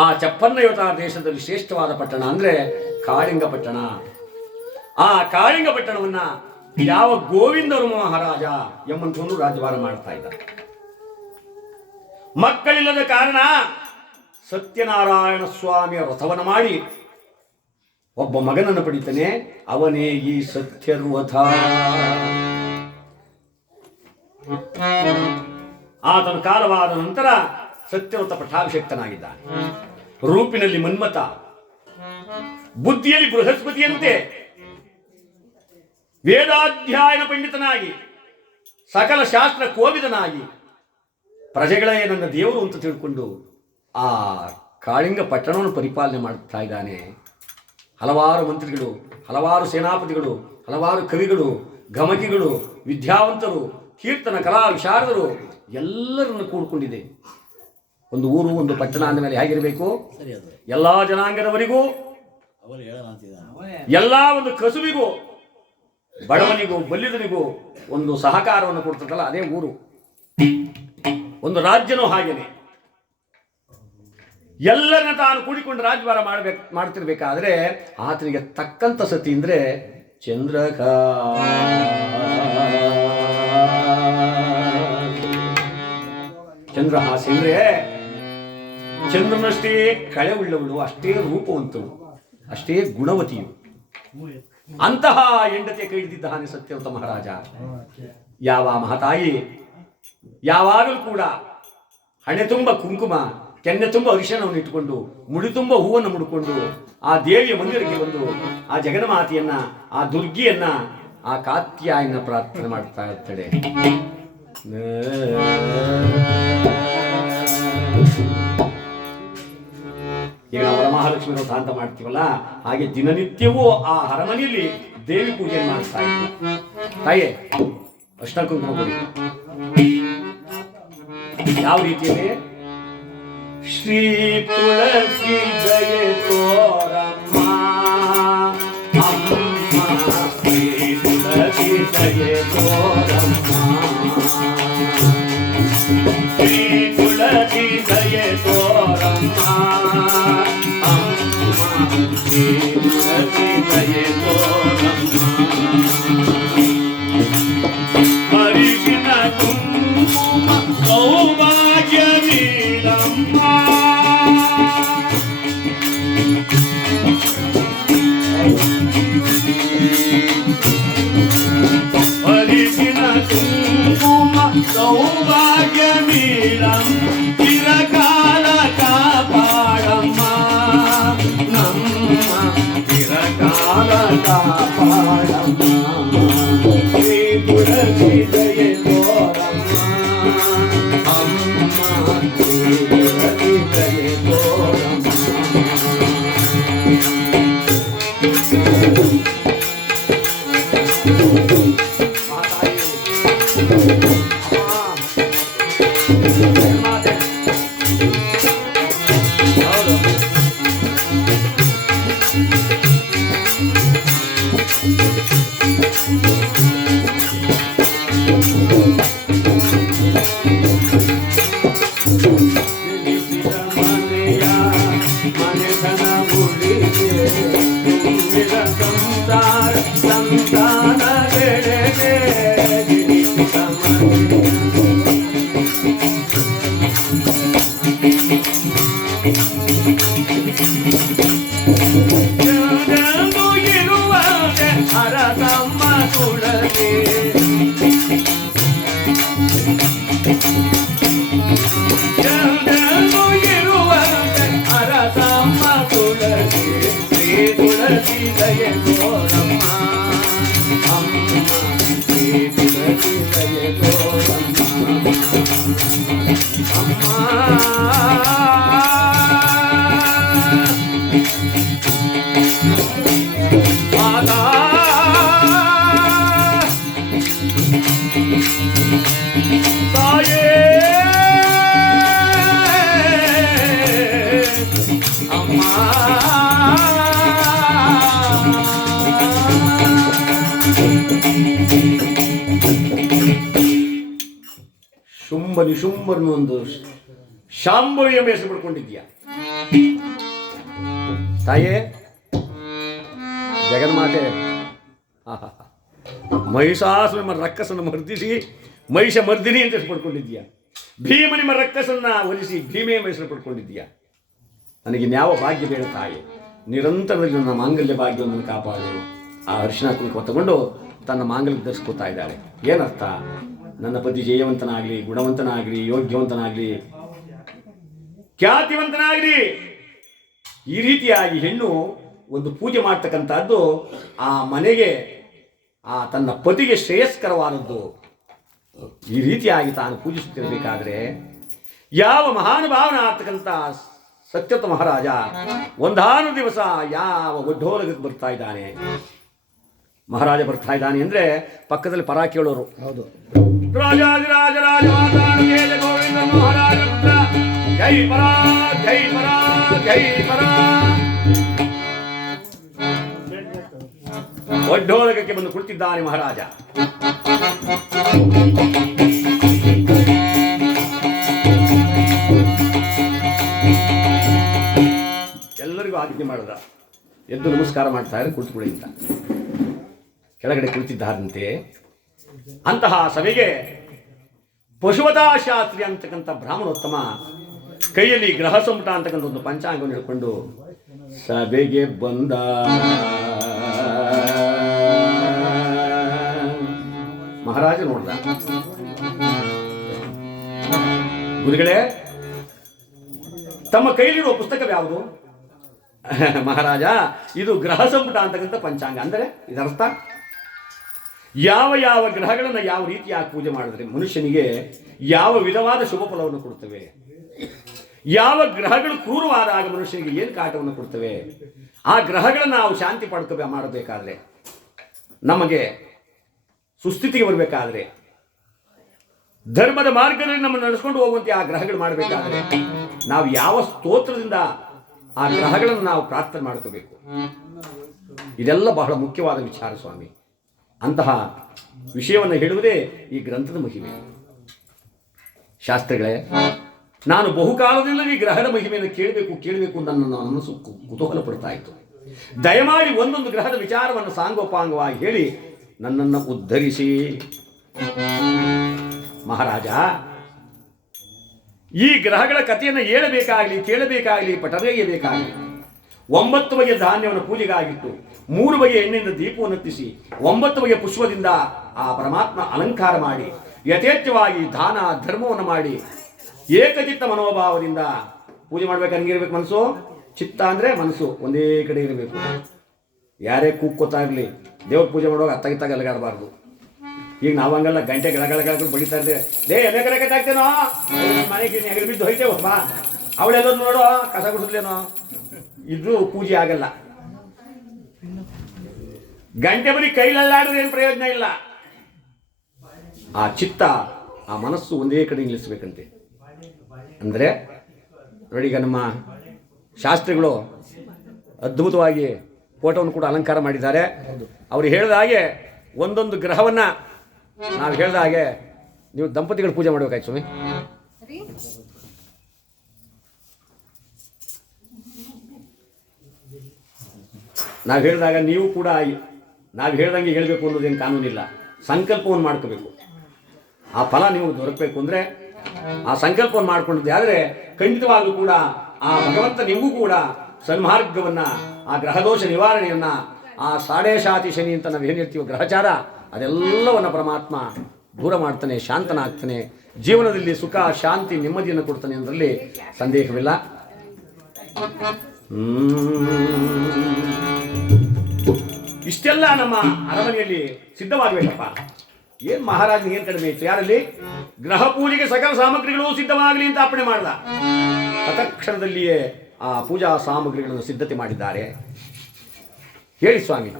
ಆ 56 ದೇಶದಲ್ಲಿ ಶ್ರೇಷ್ಠವಾದ ಪಟ್ಟಣ ಅಂದ್ರೆ ಕಾಳಿಂಗ ಪಟ್ಟಣ. ಆ ಕಾಳಿಂಗ ಪಟ್ಟಣವನ್ನ ಯಾವ ಗೋವಿಂದವರ್ಮ ಮಹಾರಾಜ ಎಂಬಂತವನು ರಾಜ್ಯಭಾರ ಮಾಡ್ತಾ ಇದ್ದ. ಮಕ್ಕಳಿಲ್ಲದ ಕಾರಣ ಸತ್ಯನಾರಾಯಣ ಸ್ವಾಮಿಯ ವ್ರತವನ್ನು ಮಾಡಿ ಒಬ್ಬ ಮಗನನ್ನು ಪಡಿತಾನೆ. ಅವನೇ ಈ ಸತ್ಯರ್ವಥ. ಆತನ ಕಾಲವಾದ ನಂತರ ಸತ್ಯವ್ರತ ಪಟ್ಟಾಭಿಷಕ್ತನಾಗಿದ್ದಾನೆ. ರೂಪಿನಲ್ಲಿ ಮನ್ಮಥ, ಬುದ್ಧಿಯಲ್ಲಿ ಬೃಹಸ್ಪತಿಯಂತೆ, ವೇದಾಧ್ಯಯನ ಪಂಡಿತನಾಗಿ, ಸಕಲ ಶಾಸ್ತ್ರ ಕೋವಿದನಾಗಿ, ಪ್ರಜೆಗಳೇ ನನ್ನ ದೇವರು ಅಂತ ತಿಳ್ಕೊಂಡು ಆ ಕಾಳಿಂಗ ಪಟ್ಟಣವನ್ನು ಪರಿಪಾಲನೆ ಮಾಡ್ತಾ ಇದ್ದಾನೆ. ಹಲವಾರು ಮಂತ್ರಿಗಳು, ಹಲವಾರು ಸೇನಾಪತಿಗಳು, ಹಲವಾರು ಕವಿಗಳು, ಗಮಕಿಗಳು, ವಿದ್ಯಾವಂತರು, ಕೀರ್ತನ ಕಲಾ ವಿಶಾರದರು ಎಲ್ಲರನ್ನು ಕೂಡಿಕೊಂಡಿದೆ. ಒಂದು ಊರು, ಒಂದು ಪಟ್ಟಣ ಅಂದಮೇಲೆ ಹೇಗಿರಬೇಕು? ಎಲ್ಲಾ ಜನಾಂಗದವರಿಗೂ, ಎಲ್ಲಾ ಒಂದು ಕಸುಬಿಗೂ, ಬಡವನಿಗೂ ಬಲ್ಲಿದನಿಗೂ ಒಂದು ಸಹಕಾರವನ್ನು ಕೊಡ್ತದಲ್ಲ, ಅದೇ ಊರು. ಒಂದು ರಾಜ್ಯನೂ ಹಾಗೇನೆ. ಎಲ್ಲರನ್ನ ತಾನು ಕೂಡಿಕೊಂಡು ರಾಜ್ಯಭಾರ ಮಾಡ್ತಿರ್ಬೇಕಾದ್ರೆ ಆತನಿಗೆ ತಕ್ಕಂತ ಸತಿ ಅಂದ್ರೆ ಚಂದ್ರಕ. ಚಂದ್ರಹಾಸಿ ಅಂದ್ರೆ ಚಂದ್ರನಷ್ಟೇ ಕಳೆ ಉಳ್ಳವಳು, ಅಷ್ಟೇ ರೂಪವಂತಳು, ಅಷ್ಟೇ ಗುಣವತಿಯು. ಅಂತಹ ಹೆಂಡತಿಯ ಕೈ ಹಿಡಿದಿದ್ದಾನೆ ಸತ್ಯವ್ರತ ಮಹಾರಾಜ. ಯಾವ ಮಹತಾಯಿ ಯಾವಾಗಲೂ ಕೂಡ ಹಣೆ ತುಂಬ ಕುಂಕುಮ, ಕೆನ್ನೆ ತುಂಬ ಅರಿಶಿಣವನ್ನು ಇಟ್ಟುಕೊಂಡು, ಮುಡಿ ತುಂಬ ಹೂವನ್ನು ಮುಡ್ಕೊಂಡು ಆ ದೇವಿಯ ಮಂದಿರಕ್ಕೆ ಬಂದು ಆ ಜಗನ್ಮಾತೆಯನ್ನ, ಆ ದುರ್ಗಿಯನ್ನ, ಆ ಕಾತ್ಯಾಯನ ಪ್ರಾರ್ಥನೆ ಮಾಡ್ತಾ ಇರ್ತಾಳೆ. ಈಗ ನಾವು ವರಮಹಾಲಕ್ಷ್ಮಿ ವ್ರತ ಅಂತ ಮಾಡ್ತೀವಲ್ಲ, ಹಾಗೆ ದಿನನಿತ್ಯವೂ ಆ ಅರಮನೆಯಲ್ಲಿ ದೇವಿ ಪೂಜೆ ಮಾಡ್ತಾ ಇದ್ವಿ. ತಾಯೇ ಅಷ್ಟ ಕುಂಕುಮ ಕೊಡಿ. ಯಾವ ರೀತಿಯಲ್ಲಿ? ಶ್ರೀ ತುಳಸಿ ಜಯ ತೋರಮ್ಮ ಅಮ್ಮ, ಶ್ರೀ ತುಳಸಿ ಜಯ ತೋರಮ್ಮ, ಶ್ರೀ ತುಳಸಿ ಜಯ ತೋರಮ್ಮ ಅಮ್ಮ, ಶ್ರೀ ತುಳಸಿ ಜಯ ತೋರಮ್ಮ. ಹರಿಶಿನ ಕುಂಕುಮ ಸೌಭಾಗ್ಯ ನೀಡಮ್ಮ, ಹರಿಶಿನ ಕುಂಕುಮ ಸೌಭಾಗ್ಯ ನೀಡಮ್ಮ, ಚಿರಕಾಲ ಕಾಪಾಡಮ್ಮ ನಮ್ಮ, ಚಿರಕಾಲ ಕಾಪಾಡಮ್ಮ. ಶ್ರೀ ತುಳಸಿ ಜಯ ತೋರಮ್ಮ ಅಮ್ಮ, ಶ್ರೀ ತುಳಸಿ ಜಯ ತೋರಮ್ಮ. ಅರಸಮ್ಮ ತುಳಸಿ ಇರುವಂತೆ, ಅರಸಮ್ಮ ತುಳಸಿ, ಶ್ರೀ ತುಳಸಿ ಜಯ ತೋರಮ್ಮ ಅಮ್ಮ, ಶ್ರೀ ತುಳಸಿ ಜಯ ತೋರಮ್ಮ ಅಮ್ಮ. ಶುಂಭ ನಿಶುಂಭರನ್ನು ಒಂದು ಶಾಂಭವಿಯ ಹೆಸರು ಪಡ್ಕೊಂಡಿದ್ಯಾ ತಾಯೇ ಜಗನ್ಮಾತೆ? ಮಹಿಷಾಸುರ ರಕ್ಕಸನ್ನು ಮರ್ದಿಸಿ ಮಹಿಷ ಮರ್ದಿನಿ ಅಂತ ಹೆಸರು ಪಡ್ಕೊಂಡಿದ್ಯಾ. ಭೀಮನಿಮ ರಕ್ಕಸನ್ನ ಒಲಿಸಿ ಭೀಮೆ ಹೆಸರು ಪಡ್ಕೊಂಡಿದ್ಯಾ. ನನಗೆ ಯಾವ ಭಾಗ್ಯ ಬೇಡ ತಾಯಿ, ನಿರಂತರದಲ್ಲಿ ನನ್ನ ಮಾಂಗಲ್ಯ ಭಾಗ್ಯವನ್ನು ಕಾಪಾಡು. ಆ ಅರಿಶಿನ ಕುಂಕುಮ ತಗೊಂಡು ತನ್ನ ಮಾಂಗಲ್ಯ ಧರಿಸ್ಕೊತಾ ಇದ್ದಾಳೆ. ಏನರ್ಥ? ನನ್ನ ಪತಿ ಜಯವಂತನಾಗಲಿ, ಗುಣವಂತನಾಗಲಿ, ಯೋಗ್ಯವಂತನಾಗಲಿ, ಖ್ಯಾತಿವಂತನಾಗಲಿ, ಈ ರೀತಿಯಾಗಿ ಹೆಣ್ಣು ಒಂದು ಪೂಜೆ ಮಾಡ್ತಕ್ಕಂಥದ್ದು ಆ ಮನೆಗೆ, ಆ ತನ್ನ ಪತಿಗೆ ಶ್ರೇಯಸ್ಕರವಾದದ್ದು. ಈ ರೀತಿಯಾಗಿ ತಾನು ಪೂಜಿಸುತ್ತಿರಬೇಕಾದ್ರೆ ಯಾವ ಮಹಾನುಭಾವನ ಆಗ್ತಕ್ಕಂಥ ಸತ್ಯವ್ರತ ಮಹಾರಾಜ ಒಂದಾನು ದಿವಸ ಯಾವ ಒಡ್ಡೋಲಗಕ್ಕೆ ಬರ್ತಾ ಇದ್ದಾನೆ. ಮಹಾರಾಜ ಬರ್ತಾ ಇದ್ದಾನೆ ಅಂದ್ರೆ ಪಕ್ಕದಲ್ಲಿ ಪರ ಕೇಳೋರು. ಹೌದು, ರಾಜಾದಿರಾಜ ರಾಜ ಗೋವಿಂದ ಮಹಾರಾಜ ಪುತ್ರ, ಜೈ ಪರ ಜೈ ಪರ ಜೈ ಪರ. ಒಡ್ಡೋಲಗಕ್ಕೆ ಬಂದು ಕುಳಿತಿದ್ದಾನೆ ಮಹಾರಾಜ. ಎಲ್ಲರಿಗೂ ಆಜ್ಞೆ ಮಾಡಿದ, ಎದ್ದು ನಮಸ್ಕಾರ ಮಾಡ್ತಾ ಇದ್ದಾರೆ, ಕುಳಿತುಕೊಳ್ಳಿ ಅಂತ. ಕೆಳಗಡೆ ಕುಳಿತಿದ್ದಾರಂತೆ. ಅಂತಹ ಸಭೆಗೆ ಪಶುಪತಾಶಾಸ್ತ್ರಿ ಅಂತಕ್ಕಂಥ ಬ್ರಾಹ್ಮಣೋತ್ತಮ ಕೈಯಲ್ಲಿ ಗ್ರಹ ಸಂಪುಟ ಅಂತಕ್ಕಂಥ ಒಂದು ಪಂಚಾಂಗವನ್ನು ಹಿಡ್ಕೊಂಡು ಸಭೆಗೆ ಬಂದ. ಮಹಾರಾಜ ನೋಡ್ದ, ಗುರುಗಳೇ ತಮ್ಮ ಕೈಲಿರುವ ಪುಸ್ತಕವ್ಯಾವುದು? ಮಹಾರಾಜ, ಇದು ಗ್ರಹ ಸಂಪುಟ ಅಂತಕ್ಕಂಥ ಪಂಚಾಂಗ. ಅಂದರೆ ಇದರ್ಥ ಯಾವ ಯಾವ ಗ್ರಹಗಳನ್ನು ಯಾವ ರೀತಿಯಾಗಿ ಪೂಜೆ ಮಾಡಿದ್ರೆ ಮನುಷ್ಯನಿಗೆ ಯಾವ ವಿಧವಾದ ಶುಭ ಫಲವನ್ನು ಕೊಡುತ್ತವೆ, ಯಾವ ಗ್ರಹಗಳು ಕ್ರೂರವಾದಾಗ ಮನುಷ್ಯನಿಗೆ ಏನು ಕಾಟವನ್ನು ಕೊಡ್ತವೆ, ಆ ಗ್ರಹಗಳನ್ನು ನಾವು ಶಾಂತಿ ಮಾಡಬೇಕಾದ್ರೆ, ನಮಗೆ ಸುಸ್ಥಿತಿಗೆ ಬರಬೇಕಾದ್ರೆ, ಧರ್ಮದ ಮಾರ್ಗದಲ್ಲಿ ನಮ್ಮನ್ನು ನಡೆಸ್ಕೊಂಡು ಹೋಗುವಂತೆ ಆ ಗ್ರಹಗಳು ಮಾಡಬೇಕಾದ್ರೆ ನಾವು ಯಾವ ಸ್ತೋತ್ರದಿಂದ ಆ ಗ್ರಹಗಳನ್ನು ನಾವು ಪ್ರಾರ್ಥನೆ ಮಾಡ್ಕೋಬೇಕು. ಇದೆಲ್ಲ ಬಹಳ ಮುಖ್ಯವಾದ ವಿಚಾರ ಸ್ವಾಮಿ. ಅಂತಹ ವಿಷಯವನ್ನು ಹೇಳುವುದೇ ಈ ಗ್ರಂಥದ ಮಹಿಮೆ. ಶಾಸ್ತ್ರಿಗಳೇ, ನಾನು ಬಹುಕಾಲದಿಂದ ಈ ಗ್ರಹದ ಮಹಿಮೆಯನ್ನು ಕೇಳಬೇಕು ನನ್ನ ಮನಸ್ಸು ಕುತೂಹಲ ಪಡ್ತಾ ಇತ್ತು. ದಯಮಾಡಿ ಒಂದೊಂದು ಗ್ರಹದ ವಿಚಾರವನ್ನು ಸಾಂಗೋಪಾಂಗವಾಗಿ ಹೇಳಿ ನನ್ನನ್ನು ಉದ್ಧರಿಸಿ. ಮಹಾರಾಜ, ಈ ಗ್ರಹಗಳ ಕಥೆಯನ್ನು ಕೇಳಬೇಕಾಗಲಿ ಪಠನೆಯಬೇಕಾಗಲಿ 9 ಬಗೆಯ ಧಾನ್ಯವನ್ನು ಪೂಜೆಗಾಗಿಟ್ಟು 3 ಬಗೆಯ ಎಣ್ಣೆಯಿಂದ ದೀಪವನ್ನು ಹತ್ತಿಸಿ 9 ಬಗೆಯ ಪುಷ್ಪದಿಂದ ಆ ಪರಮಾತ್ಮ ಅಲಂಕಾರ ಮಾಡಿ ಯಥೇಚ್ಛವಾಗಿ ದಾನ ಧರ್ಮವನ್ನು ಮಾಡಿ ಏಕಚಿತ್ತ ಮನೋಭಾವದಿಂದ ಪೂಜೆ ಮಾಡ್ಬೇಕು. ಹಂಗಿರ್ಬೇಕು ಮನಸ್ಸು. ಚಿತ್ತ ಅಂದರೆ ಮನಸ್ಸು ಒಂದೇ ಕಡೆ ಇರಬೇಕು. ಯಾರೇ ಕೂಕ್ಕೋತಾ ಇರಲಿ, ದೇವ್ರ ಪೂಜೆ ಮಾಡುವಾಗ ಅತ್ತಾಗಿತ್ತಾಗ ಅಲಗಾಡಬಾರ್ದು. ಈಗ ನಾವು ಹಂಗಲ್ಲ, ಗಂಟೆ ಗಳಗಳು ಬಡಿತಾ ಇರ್ತೇವೆ. ಎಲೆ ಕಡೆ ಕಟ್ಟಾಗ್ತೇನೋ, ಮನೆಗೆ ನೆಗಡಿ ಬಿದ್ದು ಹೋಯ್ತೇವಪ್ಪ, ಅವಳೆಲ್ಲೋ ನೋಡೋ ಕಸ ಗುಡಿಸ್ಲೇನೋ, ಇದು ಪೂಜೆ ಆಗಲ್ಲ. ಗಂಟೆ ಬರೀ ಕೈಲಲ್ಲಾಡಿದ್ರೆ ಏನು ಪ್ರಯೋಜನ ಇಲ್ಲ. ಆ ಚಿತ್ತ, ಆ ಮನಸ್ಸು ಒಂದೇ ಕಡೆ ನಿಲ್ಲಿಸ್ಬೇಕಂತೆ. ಅಂದರೆ ನೋಡಿ, ಈಗ ನಮ್ಮ ಶಾಸ್ತ್ರಿಗಳು ಅದ್ಭುತವಾಗಿ ಫೋಟೋವನ್ನು ಕೂಡ ಅಲಂಕಾರ ಮಾಡಿದ್ದಾರೆ. ಅವರು ಹೇಳಿದ ಹಾಗೆ ಒಂದೊಂದು ಗ್ರಹವನ್ನು ನಾವು ಹೇಳಿದ ಹಾಗೆ ನೀವು ದಂಪತಿಗಳು ಪೂಜೆ ಮಾಡಬೇಕಾಯ್ತು ಸ್ವಾಮಿ. ನಾವು ಹೇಳಿದಾಗ ನೀವು ಕೂಡ ನಾವು ಹೇಳ್ದಂಗೆ ಹೇಳಬೇಕು ಅನ್ನೋದೇನು ಕಾನೂನಿಲ್ಲ. ಸಂಕಲ್ಪವನ್ನು ಮಾಡ್ಕೋಬೇಕು. ಆ ಫಲ ನೀವು ದೊರಕಬೇಕು ಅಂದರೆ ಆ ಸಂಕಲ್ಪವನ್ನು ಮಾಡ್ಕೊಂಡಿದ್ದೆ ಆದರೆ ಖಂಡಿತವಾಗಲೂ ಕೂಡ ಆ ಭಗವಂತ ನಿಮಗೂ ಕೂಡ ಸನ್ಮಾರ್ಗವನ್ನು, ಆ ಗ್ರಹದೋಷ ನಿವಾರಣೆಯನ್ನು, ಆ ಸಾಡೇಶಾತಿ ಶನಿ ಅಂತ ನಾವು ಏನು ಹೇಳ್ತೀವಿ ಗ್ರಹಚಾರ, ಅದೆಲ್ಲವನ್ನು ಪರಮಾತ್ಮ ದೂರ ಮಾಡ್ತಾನೆ, ಶಾಂತನಾಗ್ತಾನೆ, ಜೀವನದಲ್ಲಿ ಸುಖ ಶಾಂತಿ ನೆಮ್ಮದಿಯನ್ನು ಕೊಡ್ತಾನೆ ಅನ್ನೋದ್ರಲ್ಲಿ ಸಂದೇಹವಿಲ್ಲ. ಇಷ್ಟೆಲ್ಲ ನಮ್ಮ ಅರಮನೆಯಲ್ಲಿ ಸಿದ್ಧವಾಗಬೇಕಪ್ಪ. ಏನು ಮಹಾರಾಜನಿಗೆ ಏನು ಕಡಿಮೆ ಇತ್ತು? ಯಾರಲ್ಲಿ ಗ್ರಹ ಪೂಜೆಗೆ ಸಕಲ ಸಾಮಗ್ರಿಗಳು ಸಿದ್ಧವಾಗಲಿ ಅಂತ ಅಪ್ಪಣೆ ಮಾಡ್ದ. ತತ್ಕ್ಷಣದಲ್ಲಿಯೇ ಆ ಪೂಜಾ ಸಾಮಗ್ರಿಗಳನ್ನು ಸಿದ್ಧತೆ ಮಾಡಿದ್ದಾರೆ. ಹೇಳಿ ಸ್ವಾಮಿ,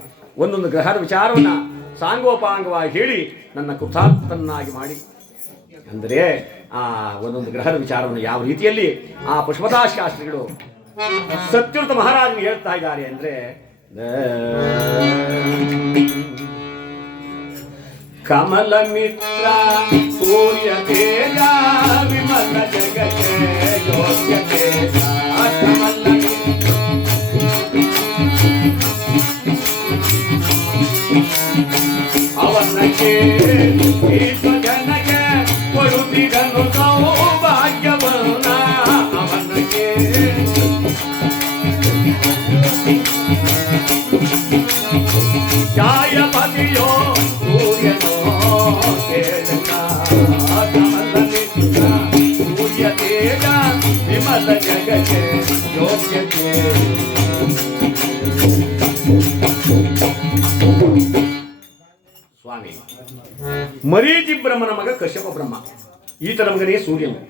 ಒಂದೊಂದು ಗ್ರಹದ ವಿಚಾರವನ್ನು ಸಾಂಗೋಪಾಂಗವಾಗಿ ಹೇಳಿ ನನ್ನ ಕೃತಾರ್ಥನಾಗಿ ಮಾಡಿ. ಅಂದರೆ ಆ ಒಂದೊಂದು ಗ್ರಹದ ವಿಚಾರವನ್ನು ಯಾವ ರೀತಿಯಲ್ಲಿ ಆ ಪಶುಪತಾಶಾಸ್ತ್ರಿಗಳು ಸತ್ಯವ್ರತ ಮಹಾರಾಜನಿಗೆ ಹೇಳ್ತಾ ಇದ್ದಾರೆ ಅಂದರೆ, ಕಮಲ ಮಿತ್ರ ಸೂರ್ಯ ತೇಜ ವಿಮಲ ಜಗತೆ ಯೋಗ್ಯ ತೇಜ ಕಮಲ ಅವನಕ್ಕೆ ಜನಕ್ಕೆ ಕೊಡುತ್ತಿದ್ದನು ಸೌಭಾಗ್ಯವನ್ನ ಅವನಕ್ಕೆ ಛಾಯಪತಿಯೋ ಸೂರ್ಯನೋ ಸೂರ್ಯ ತೇಜ ವಿಮಲ ಜಗಕ್ಕೆ ಯೋಗ್ಯತೆ. ಸ್ವಾಮಿ, ಮರೀಚಿ ಬ್ರಹ್ಮನ ಮಗ ಕಶ್ಯಪ ಬ್ರಹ್ಮ, ಈತನ ಮಗನೇ ಸೂರ್ಯನು.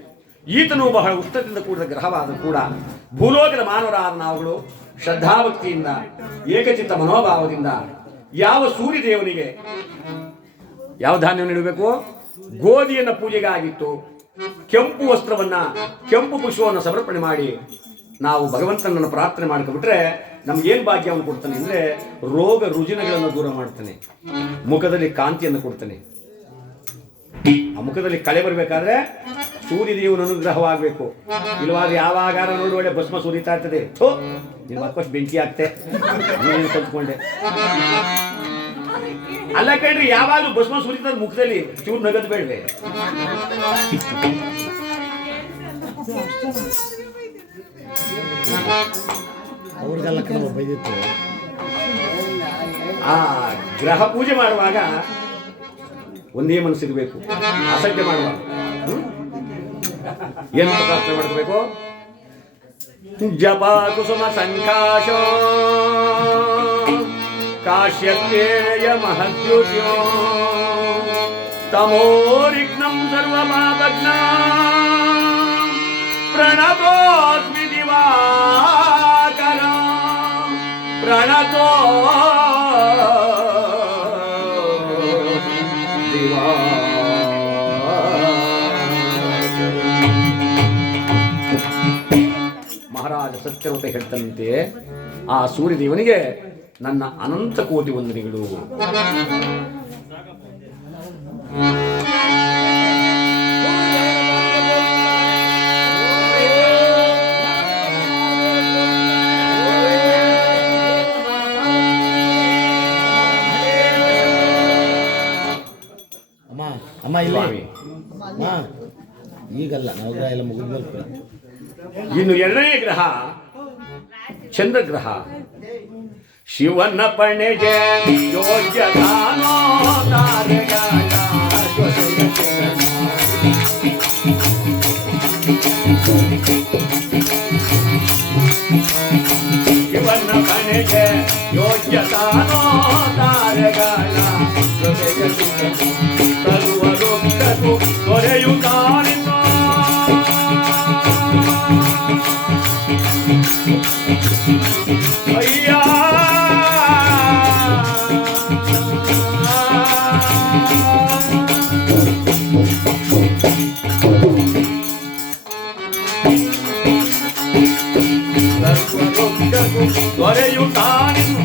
ಈತನು ಬಹಳ ಉಷ್ಣದಿಂದ ಕೂಡಿದ ಗ್ರಹವಾದ ಕೂಡ ಭೂಲೋಕದ ಮಾನವರಾದ ನಾವುಗಳು ಶ್ರದ್ಧಾಭಕ್ತಿಯಿಂದ ಏಕಚಿತ್ತ ಮನೋಭಾವದಿಂದ ಯಾವ ಸೂರ್ಯ ದೇವನಿಗೆ ಯಾವ ಧಾನ್ಯವನ್ನು ನೀಡಬೇಕು? ಗೋಧಿಯನ್ನು ಪೂಜೆಗಾಗಿತ್ತು ಕೆಂಪು ವಸ್ತ್ರವನ್ನ, ಕೆಂಪು ಪುಷ್ಪವನ್ನು ಸಮರ್ಪಣೆ ಮಾಡಿ ನಾವು ಭಗವಂತನನ್ನು ಪ್ರಾರ್ಥನೆ ಮಾಡ್ಕೊಬಿಟ್ರೆ ನಮ್ಗೇನು ಭಾಗ್ಯವನ್ನು ಕೊಡ್ತಾನೆ ಅಂದರೆ ರೋಗ ರುಜಿನಗಳನ್ನು ದೂರ ಮಾಡ್ತಾನೆ, ಮುಖದಲ್ಲಿ ಕಾಂತಿಯನ್ನು ಕೊಡ್ತಾನೆ. ಆ ಮುಖದಲ್ಲಿ ಕಳೆ ಬರಬೇಕಾದ್ರೆ ಸೂರ್ಯದೇವನ ಅನುಗ್ರಹವಾಗಬೇಕು. ಇಲ್ಲವಾದ್ರೆ ಯಾವಾಗ ನೋಡಿ ಒಳ್ಳೆ ಭಸ್ಮ ಸುರಿತಾ ಇರ್ತದೆ, ನಿಮ್ಮ ಅಕ್ಕಷ್ಟು ಬೆಂಕಿ ಆಗ್ತೆ, ನೀನೇನು ಕಲ್ತ್ಕೊಂಡೆ. ಅಲ್ಲ ಕಣ್ರಿ, ಯಾವಾಗಲೂ ಭಸ್ಮ ಸುರಿತದ ಮುಖದಲ್ಲಿ ಚೂರು ನಗದು ಬೇಡವೆ? ಅವ್ರಿಗೆಲ್ಲ ಬೈದಿತ್ತು. ಆ ಗ್ರಹ ಪೂಜೆ ಮಾಡುವಾಗ ಒಂದೇ ಮನಸ್ಸಿರ್ಬೇಕು, ಅಸಡ್ಡೆ ಮಾಡುವಾಗ ಏನು ಪ್ರಾರ್ಥನೆ ಮಾಡ್ಕೋಬೇಕು? ಜಪ ಕುಸುಮ ಸಂಕಾಶೋ ಕಾಶ್ಯತ್ಯೇಯ ಮಹದ್ಯುತ್ಯೋ ತಮೋರಿಗ್ನಂ ಸರ್ವಪಾಪಜ್ಞ ಪ್ರಣತೋಸ್ಮಿ ದಿವಾಕರ ಪ್ರಣತೋ ಮಹಾರಾಜ ಸತ್ಯವತೆ ಹೇಳ್ತಾನಂತೆ, ಆ ಸೂರ್ಯದೇವನಿಗೆ ನನ್ನ ಅನಂತ ಕೋಟಿ ವಂದನೆಗಳು. ಅಮ್ಮ ಇಲ್ಲ ಈಗಲ್ಲ, ನವಗ್ರಹ ಎಲ್ಲ ಮುಗಿದ್ಮೇಲೆ. ಇನ್ನು ಎರಡನೇ ಗ್ರಹ ಚಂದ್ರಗ್ರಹ. ಶಿವನ ಪಣೆಗೆ ಯೋಗ್ಯದಾನೋ ಶಿವನ ಪಣೆಗೆ ಯೋಗ್ಯದಾನೋ ತಾರಗಳ ಸರ್ವಲೋಕಕ್ಕೂ ದೊರೆಯುತ್ತಾನಿತೋ ಅಯ್ಯ ಸರ್ವಲೋಕಕ್ಕೂ ದೊರೆಯುತ್ತಾನಿತು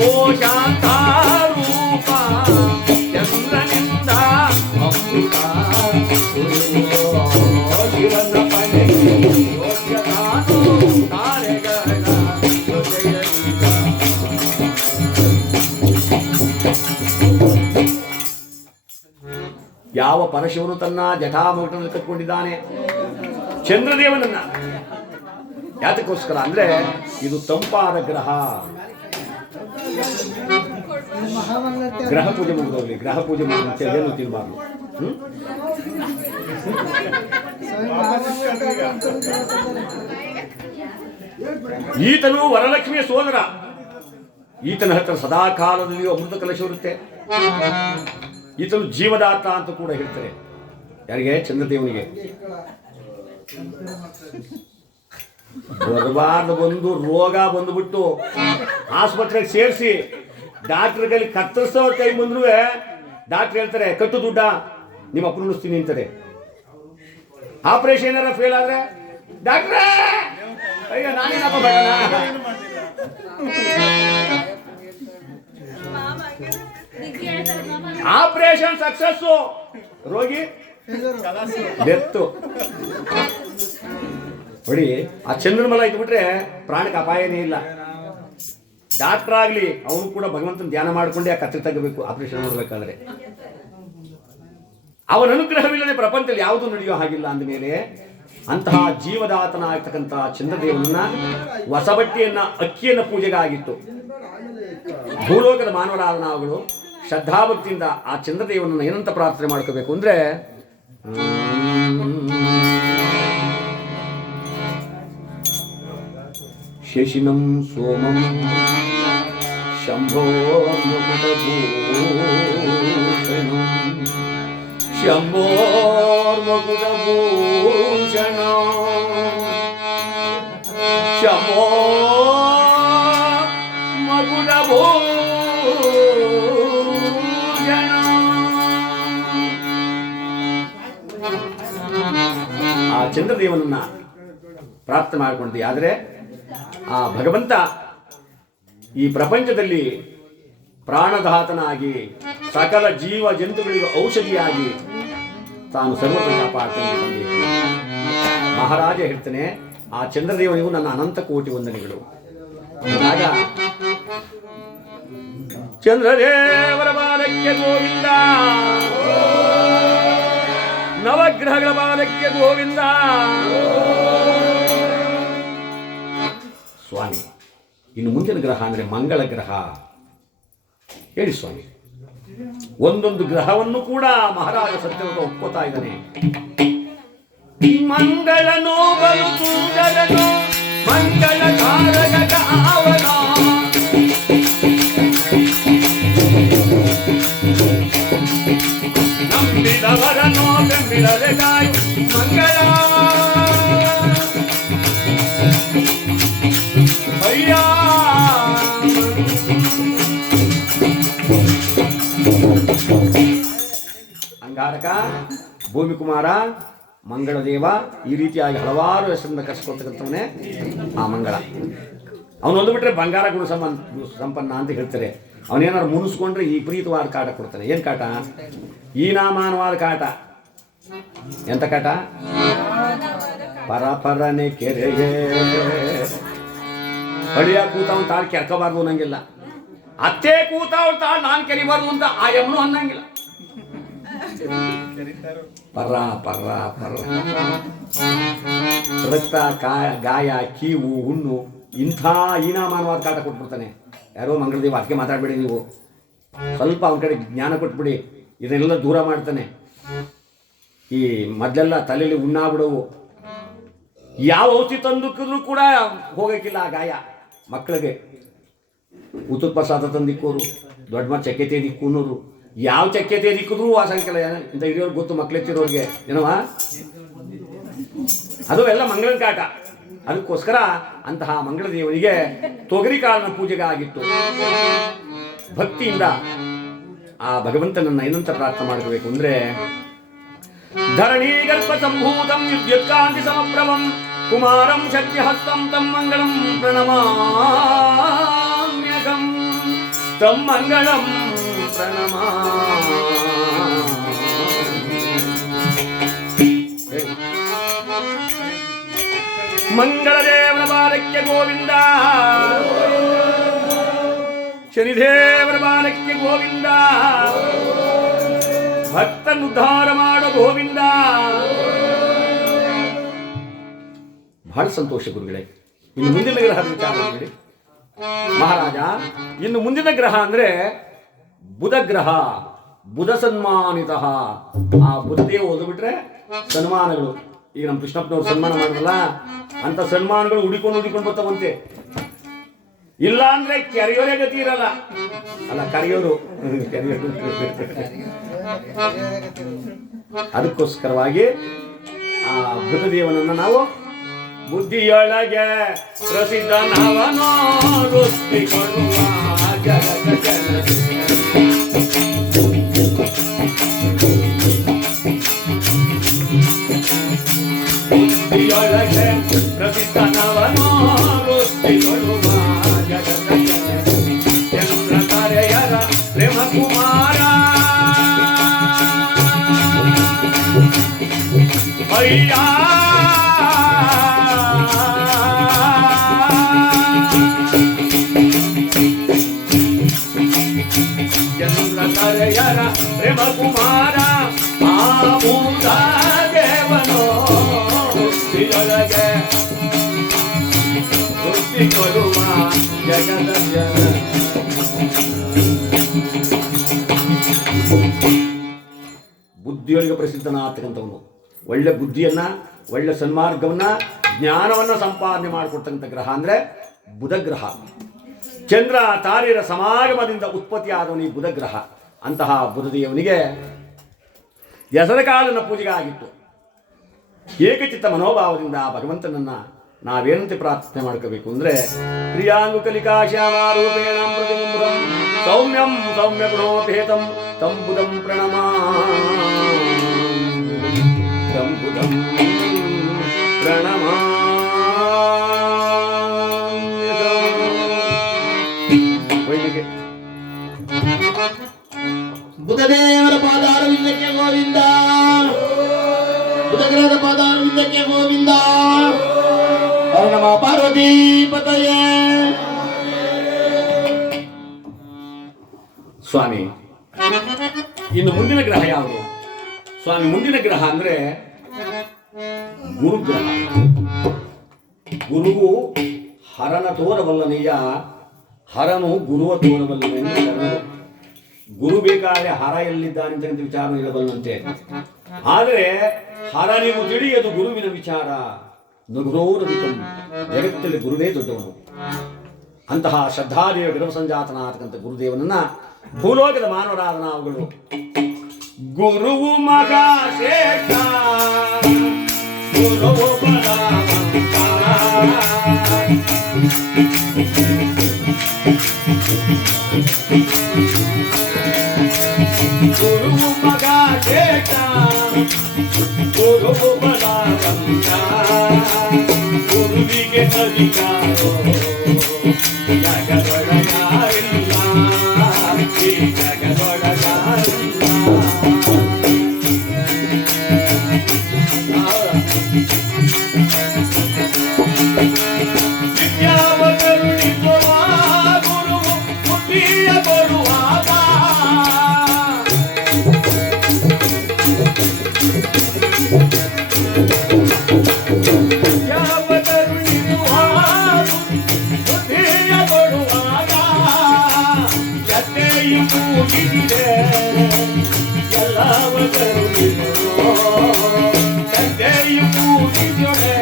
ಓ ಶಾಂತಾರೂಪ ಚಂದ್ರನಿಂದ ಅಮೃತ ಶಿವನ ಪಣೆ ಯೋಗ್ಯತಾನು ತಾರೆಗಳ ಜೊತೆಯಲ್ಲಿದ್ದ. ಯಾವ ಪರಶಿವನು ತನ್ನ ಜಟಾಮುಟದಲ್ಲಿ ಕಟ್ಕೊಂಡಿದ್ದಾನೆ ಚಂದ್ರದೇವನನ್ನ, ಯಾತಕ್ಕೋಸ್ಕರ ಅಂದ್ರೆ ಇದು ತಂಪಾದ ಗ್ರಹ. ಗ್ರಹ ಪೂಜೆ ಮುಗಿದೋಗ್ಲಿ, ಗ್ರಹ ಪೂಜೆ ಮಾಡಿ ಏನು ತಿನ್ನಬಾರ್ದು. ಈತನು ವರಲಕ್ಷ್ಮಿಯ ಸೋದರ. ಈತನ ಹತ್ರ ಸದಾ ಕಾಲದಲ್ಲಿಯೂ ಅಮೃತ ಕಲಶ ಇರುತ್ತೆ. ಈತನು ಜೀವದಾತ ಅಂತ ಕೂಡ ಹೇಳ್ತಾರೆ. ಯಾರಿಗೆ? ಚಂದ್ರದೇವನಿಗೆ. ಬರಬಾರ್ದು ಬಂದು ರೋಗ ಬಂದುಬಿಟ್ಟು ಆಸ್ಪತ್ರೆಗೆ ಸೇರಿಸಿ ಡಾಕ್ಟರ್ಗಳಲ್ಲಿ ಕತ್ತರಿಸೋ ಟೈಮ್ ಬಂದ್ರು ಡಾಕ್ಟರ್ ಹೇಳ್ತಾರೆ, ಕಟ್ಟು ದುಡ್ಡ ನಿಮ್ಮ ಅಪ್ಪನ ಉಳಿಸ್ತೀನಿ ಅಂತಾರೆ. ಆಪರೇಷನ್ ಏನಾರ ಫೇಲ್ ಆದ್ರೆ ಡಾಕ್ಟ್ರೇ ಅಯ್ಯೋ ನಾನೇನಪ್ಪ ಬೇಡ. ಆಪರೇಷನ್ ಸಕ್ಸಸ್, ರೋಗಿ ಡೆತ್ತು. ನೋಡಿ, ಆ ಚಂದ್ರಮಲ ಇದ್ಬಿಟ್ರೆ ಪ್ರಾಣಕ್ಕೆ ಅಪಾಯನೇ ಇಲ್ಲ. ಡಾಕ್ಟರ್ ಆಗ್ಲಿ ಅವನು ಕೂಡ ಭಗವಂತನ ಧ್ಯಾನ ಮಾಡ್ಕೊಂಡೆ ಆ ಕತ್ತಿ ತೆಗಬೇಕು ಆಪರೇಷನ್ ಮಾಡಬೇಕಾದ್ರೆ. ಅವನ ಅನುಗ್ರಹವಿಲ್ಲದೆ ಪ್ರಪಂಚದಲ್ಲಿ ಯಾವುದೂ ನಡೆಯೋ ಹಾಗಿಲ್ಲ. ಅಂದಮೇಲೆ ಅಂತಹ ಜೀವದಾತನಾಗಿರ್ತಕ್ಕಂತಹ ಚಂದ್ರದೇವನನ್ನ ಹೊಸಬಟ್ಟೆಯನ್ನ ಅಕ್ಕಿಯನ್ನ ಪೂಜೆಗಾಗಿತ್ತು. ಭೂಲೋಕದ ಮಾನವರಾದ ನಾವುಗಳು ಶ್ರದ್ಧಾಭಕ್ತಿಯಿಂದ ಆ ಚಂದ್ರದೇವನನ್ನ ಏನಂತ ಪ್ರಾರ್ಥನೆ ಮಾಡ್ಕೋಬೇಕು ಅಂದ್ರೆ, ಶಶಿನಂ ಸೋಮಂ ಶಂಭೋ ಮುಕುಟಭೂಷಣಂ ಶಂಭೋರ್ಮಕುಟಭೂಷಣಂ ಶಂಭೋ ಮಕುಟಭೂಷಣಂ. ಆ ಚಂದ್ರದೇವನನ್ನ ಪ್ರಾರ್ಥನೆ ಮಾಡಿಕೊಂಡ್ವಿ. ಆದರೆ ಆ ಭಗವಂತ ಈ ಪ್ರಪಂಚದಲ್ಲಿ ಪ್ರಾಣಧಾತನಾಗಿ ಸಕಲ ಜೀವ ಜಂತುಗಳಿಗೂ ಔಷಧಿಯಾಗಿ ತಾನು ಸರ್ವತ್ರ ಕಾಪಾಡ್ತಾನೆ. ಮಹಾರಾಜ ಹೇಳ್ತಾನೆ, ಆ ಚಂದ್ರದೇವನಿಗೂ ನನ್ನ ಅನಂತ ಕೋಟಿ ವಂದನೆಗಳು. ಆಗ ಚಂದ್ರದೇವರ ಬಾಲ ಪಾದಕ್ಕೆ ಗೋವಿಂದ, ನವಗ್ರಹಗಳ ಪಾದಕ್ಕೆ ಗೋವಿಂದ. ಸ್ವಾಮಿ, ಇನ್ನು ಮುಂದಿನ ಗ್ರಹ ಅಂದ್ರೆ ಮಂಗಳ ಗ್ರಹ. ಹೇಳಿ ಸ್ವಾಮಿ. ಒಂದೊಂದು ಗ್ರಹವನ್ನು ಕೂಡ ಮಹಾರಾಜ ಸತ್ಯವ್ರತ ಒಪ್ಕೋತಾ ಇದ್ದಾನೆ. ಮಂಗಳನೋ ಬಲು ಸುಂದರನೋ ಮಂಗಳ ತಾರಕ ಆವನ, ನಂಬಿದವರನೋ ಬೆಂಬಿಡಲೆಗಾಯು ಮಂಗಳ ಅಯ್ಯ. ಅಂಗಾರಕ, ಭೂಮಿ ಕುಮಾರ, ಮಂಗಳ ದೇವ, ಈ ರೀತಿಯಾಗಿ ಹಲವಾರು ಹೆಸರನ್ನ ಕರ್ಸ್ಕೊಳ್ತಕ್ಕಂಥವನೇ ಆ ಮಂಗಳ. ಅವನೊಂದು ಬಿಟ್ರೆ ಬಂಗಾರ ಗುರು ಸಂಪನ್ನ ಅಂತ ಹೇಳ್ತಾರೆ. ಅವನೇನಾದ್ರು ಮುನಿಸ್ಕೊಂಡ್ರೆ ಈ ಪ್ರೀತವಾದ ಕಾಟ ಕೊಡ್ತಾನೆ. ಏನ್ ಕಾಟ? ಈನಾಮಾನವಾದ ಕಾಟ. ಎಂತ ಕಾಟ? ಪರಪರನೆ ಕೆರೆಗೆ ಅಳಿಯ ಕೂತಾವ್ ತಾಳು ಕೆರ್ಕೋಬಾರ್ದು ಅನ್ನಂಗಿಲ್ಲ. ಅತ್ತೆ ಕೂತಾವ್ ತಾಳು ನಾನು ಕೆರಿಬಾರ್ದು ಅಂತ ಆ ಯಮನು ಅನ್ನಂಗಿಲ್ಲ. ಪರ್ರ ಪರ್ರ ಪರ್ರ ರಕ್ತ, ಗಾಯ, ಕೀವು, ಹುಣ್ಣು, ಇಂಥ ಹೀನಾಮಾನವಾದ ಕಾಟ ಕೊಟ್ಬಿಡ್ತಾನೆ. ಯಾರೋ ಮಂಗಳದೇವ, ಅದಕ್ಕೆ ಮಾತಾಡಬೇಡಿ ನೀವು, ಸ್ವಲ್ಪ ಅವನ ಕಡೆ ಜ್ಞಾನ ಕೊಟ್ಬಿಡಿ, ಇದನ್ನೆಲ್ಲ ದೂರ ಮಾಡ್ತಾನೆ. ಈ ಮೊದಲೆಲ್ಲ ತಲೆಯಲ್ಲಿ ಉಣ್ಣಾಗ್ಬಿಡವು, ಯಾವ ಔಷಧಿ ತಂದುಕಿದ್ರು ಕೂಡ ಹೋಗಕ್ಕಿಲ್ಲ ಆ ಗಾಯ. ಮಕ್ಕಳಿಗೆ ಉತ್ತುತ್ ಪ್ರಸಾದ ತಂದಿಕ್ಕೋರು, ದೊಡ್ಡ ಮಾ ಚಕ್ಕೆತೆ ದಿಕ್ಕೂನೋರು, ಯಾವ ಚಕ್ಕೆತೆ ದಿಕ್ಕಿದ್ರು ವಾಸಂಕಿಲ್ಲ. ಇಂಥ ಹಿರಿಯೋರು ಗೊತ್ತು, ಮಕ್ಕಳೆತ್ತಿರೋರಿಗೆ ಏನವ ಅದು ಎಲ್ಲ ಮಂಗಳನ ಕಾಟ. ಅದಕ್ಕೋಸ್ಕರ ಅಂತಹ ಮಂಗಳ ದೇವನಿಗೆ ತೊಗರಿ ಕಾಳನ ಪೂಜೆಗೆ ಆಗಿತ್ತು. ಭಕ್ತಿಯಿಂದ ಆ ಭಗವಂತನನ್ನ ಏನಂತ ಪ್ರಾರ್ಥನೆ ಮಾಡಬೇಕು ಅಂದ್ರೆ, ಧರಣಿ ಗಲ್ಪ ಸಂಭೂತಂ ವಿದ್ಯುತ್ಕಾಂತಿ ಸಮಪ್ರಭಂ ಕುಮಾರಂ ಶಕ್ತಿಹಸ್ತಂ ತಂ ಮಂಗಳಂ ಪ್ರಣಮಾಮ್ಯಹಂ, ತಂ ಮಂಗಳಂ ಪ್ರಣಮಾಮ್ಯಹಂ. ಮಂಗಳದೇವರ ಬಾಲಕ್ಕೆ ಗೋವಿಂದ, ಶನಿದೇವರ ಬಾಲಕ್ಕೆ ಗೋವಿಂದ, ಭಕ್ತನ್ನು ಉದ್ಧಾರ ಮಾಡೋ ಗೋವಿಂದ. ಬಹಳ ಸಂತೋಷ ಗುರುಗಳೇ. ಇನ್ನು ಮುಂದಿನ ಗ್ರಹದ ವಿಚಾರ ನೋಡಿ ಮಹಾರಾಜ. ಇನ್ನು ಮುಂದಿನ ಗ್ರಹ ಅಂದ್ರೆ ಬುಧ ಗ್ರಹ, ಬುಧ ಸನ್ಮಾನಿತ. ಆ ಬುಧದೇವ ಓದ್ಬಿಟ್ರೆ ಸನ್ಮಾನಗಳು. ಈಗ ನಮ್ಮ ಕೃಷ್ಣಪ್ಪನವ್ರು ಸನ್ಮಾನ ಮಾಡಲ್ಲ, ಅಂತ ಸನ್ಮಾನಗಳು ಹುಡಿಕೊಂಡು ಬರ್ತಾವಂತೆ. ಇಲ್ಲ ಅಂದ್ರೆ ಕೆರೆಯೋರೇ ಗತಿ ಇರಲ್ಲ. ಅಲ್ಲ, ಕರೆಯೋರು ಅದಕ್ಕೋಸ್ಕರವಾಗಿ ಆ ಬುಧದೇವನನ್ನ ನಾವು ಬುದ್ಧಿಯೊಳಗೆ ಪ್ರಸಿದ್ಧ ನವನೋ ವೃತ್ತಿಗೊಳ್ಳುವ ಜಗದ ಜನತೆ. ಬುದ್ಧಿಯೊಳಗೆ ಪ್ರಸಿದ್ಧ ನವನೋ ವೃತ್ತಿಗೊಳ್ಳುವ ಜಗದ ಜನತೆ. ಚಂದ್ರ ತಾರೆಯರ ಪ್ರೇಮ ಕುಮಾರ ಅಯ್ಯ. ಚಂದ್ರ ತಾರೆಯರ ಪ್ರೇಮ ಕುಮಾರ ಆ ಮೂಲ ದೇವನೋ ವೃತ್ತಿಯೊಳಗೆ ವೃತ್ತಿ ಕೊಡುವ ಜಗದ ಜನ. ಬುದ್ಧಿಯೊಳಗೆ ಪ್ರಸಿದ್ಧನಾಗ್ತಕ್ಕಂಥವನು, ಒಳ್ಳೆ ಬುದ್ಧಿಯನ್ನ, ಒಳ್ಳೆ ಸನ್ಮಾರ್ಗವನ್ನ, ಜ್ಞಾನವನ್ನ ಸಂಪಾದನೆ ಮಾಡಿಕೊಡ್ತಕ್ಕಂಥ ಗ್ರಹ ಅಂದ್ರೆ ಬುಧ ಗ್ರಹ. ಚಂದ್ರ ತಾರೆಯರ ಸಮಾಗಮದಿಂದ ಉತ್ಪತ್ತಿ ಆದವನು ಈ ಬುಧ ಗ್ರಹ. ಅಂತಹ ಬುಧದೇವನಿಗೆ ಹೆಸರಕಾಲನ ಪೂಜೆಗೆ ಆಗಿತ್ತು. ಏಕಚಿತ್ತ ಮನೋಭಾವದಿಂದ ಭಗವಂತನನ್ನ ನಾವೇನಂತೆ ಪ್ರಾರ್ಥನೆ ಮಾಡ್ಕೋಬೇಕು ಅಂದ್ರೆ, ಪ್ರಿಯಾಂಗು ಕಲಿಕಾ ಶ್ಯಾಮಾರೂಪೇಣ ಪ್ರತಿಬಿಂಬಂ ಸೌಮ್ಯಂ ಸೌಮ್ಯ ಗುಣೋಪೇತಂ ತಂ ಬುಧಂ ಪ್ರಣಮಾಮ್ಯಹಂ, ಬುಧಂ ಪ್ರಣಮಾಮ್ಯಹಂ. ಬುಧದೇವರ ಪಾದಾರವಿಂದಕ್ಕೆ ಗೋವಿಂದ, ಬುಧಗ್ರಹದ ಪಾದಾರವಿಂದಕ್ಕೆ ಗೋವಿಂದ. ನಮ ಪಾರ್ವತಿ ಪತಯೇ. ಸ್ವಾಮಿ, ಇನ್ನು ಮುಂದಿನ ಗ್ರಹ ಯಾವುದು ಸ್ವಾಮಿ? ಮುಂದಿನ ಗ್ರಹ ಅಂದ್ರೆ ಗುರುಗ್ರಹ. ಗುರುವು ಹರನ ತೋರಬಲ್ಲನೆಯ, ಹರನು ಗುರುವ ತೋರಬಲ್ಲನೆಂದು ಶರಣರು. ಗುರು ಬೇಕಾದ್ರೆ ಹರ ಎಲ್ಲಿದ್ದಾನೆ ಅಂತ ವಿಚಾರ ಹೇಳಬಲ್ಲಂತೆ. ಆದರೆ ಹರನಿಗೂ ತಿಳಿಯದು ಗುರುವಿನ ವಿಚಾರ. ನಗುರೋರವಿತಂ, ಜಗತ್ತಲ್ಲಿ ಗುರುವೇ ದೊಡ್ಡವನು. ಅಂತಹ ಶ್ರದ್ಧಾದೇವ ಗರ್ಭ ಸಂಜಾತನಾಗತಕ್ಕಂಥ ಗುರುದೇವನನ್ನ ಭೂಲೋಕದ ಮಾನವರಾದ ನಾವುಗಳು ಗುರುವು ಮಗ ಶ್ರೇಷ್ಠ, ಗುರುವು ಬಲವಂತ, ಗುರುವು ಮಗ ಶ್ರೇಷ್ಠ, ಗುರುವು ಬಲವಂತ, ಗುರುವಿಗೆ ಅಧಿಕಾರೋ ಜಗದೊಳಗ ಇಲ್ಲ, ಈ ಜಗದೊಳಗ ಇಲ್ಲ. ವಿದ್ಯಾವ ಕರುಣಿಸುವ ಗುರುವು ಬುದ್ಧಿಯ ಕೊಡುವಾಗ, ಯಾವ ಕರುಣಿಸುವ ಬುದ್ಧಿಯ ಕೊಡುವಾಗ, ಎತ್ತೆಯು ಕೂಗಿಸಿದೆ ಎಲ್ಲವ ಕರುಣಿಸುವ, ಎತ್ತೆಯು ಕೂಗಿಸಿದೆ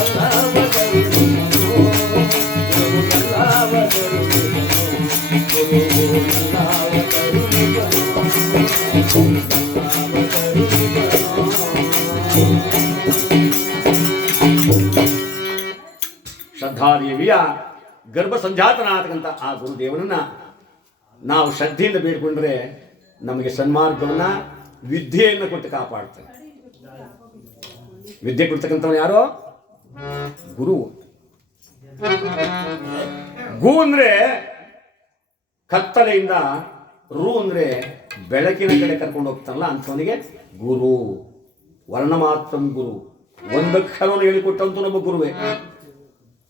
ಎಲ್ಲವ ಕರುಣಿಸುವ, ಎಲ್ಲವ ಕರುಣಿಸುವ, ಎಲ್ಲವ ಶ್ರದ್ಧಾದೇವಿಯ ಗರ್ಭ ಸಂಜಾತನಾಗತಕ್ಕಂಥ ಆ ಗುರುದೇವನನ್ನ ನಾವು ಶ್ರದ್ಧೆಯಿಂದ ಬೇಡಿಕೊಂಡ್ರೆ ನಮಗೆ ಸನ್ಮಾರ್ಗವನ್ನ, ವಿದ್ಯೆಯನ್ನು ಕೊಟ್ಟು ಕಾಪಾಡ್ತಾರೆ. ವಿದ್ಯೆ ಕೊಡ್ತಕ್ಕಂಥವನು ಯಾರೋ? ಗುರು. ಗು ಅಂದ್ರೆ ಕತ್ತಲೆಯಿಂದ, ರು ಅಂದ್ರೆ ಬೆಳಕಿನ ಕಡೆ ಕರ್ಕೊಂಡು ಹೋಗ್ತಾನಲ್ಲ ಅಂಥವನಿಗೆ ಗುರು. ವರ್ಣ ಮಾತ್ರ ಗುರು. ಒಂದಕ್ಷರವನ್ನು ಹೇಳಿಕೊಟ್ಟಂತೂ ನಮ್ಮ ಗುರುವೇ.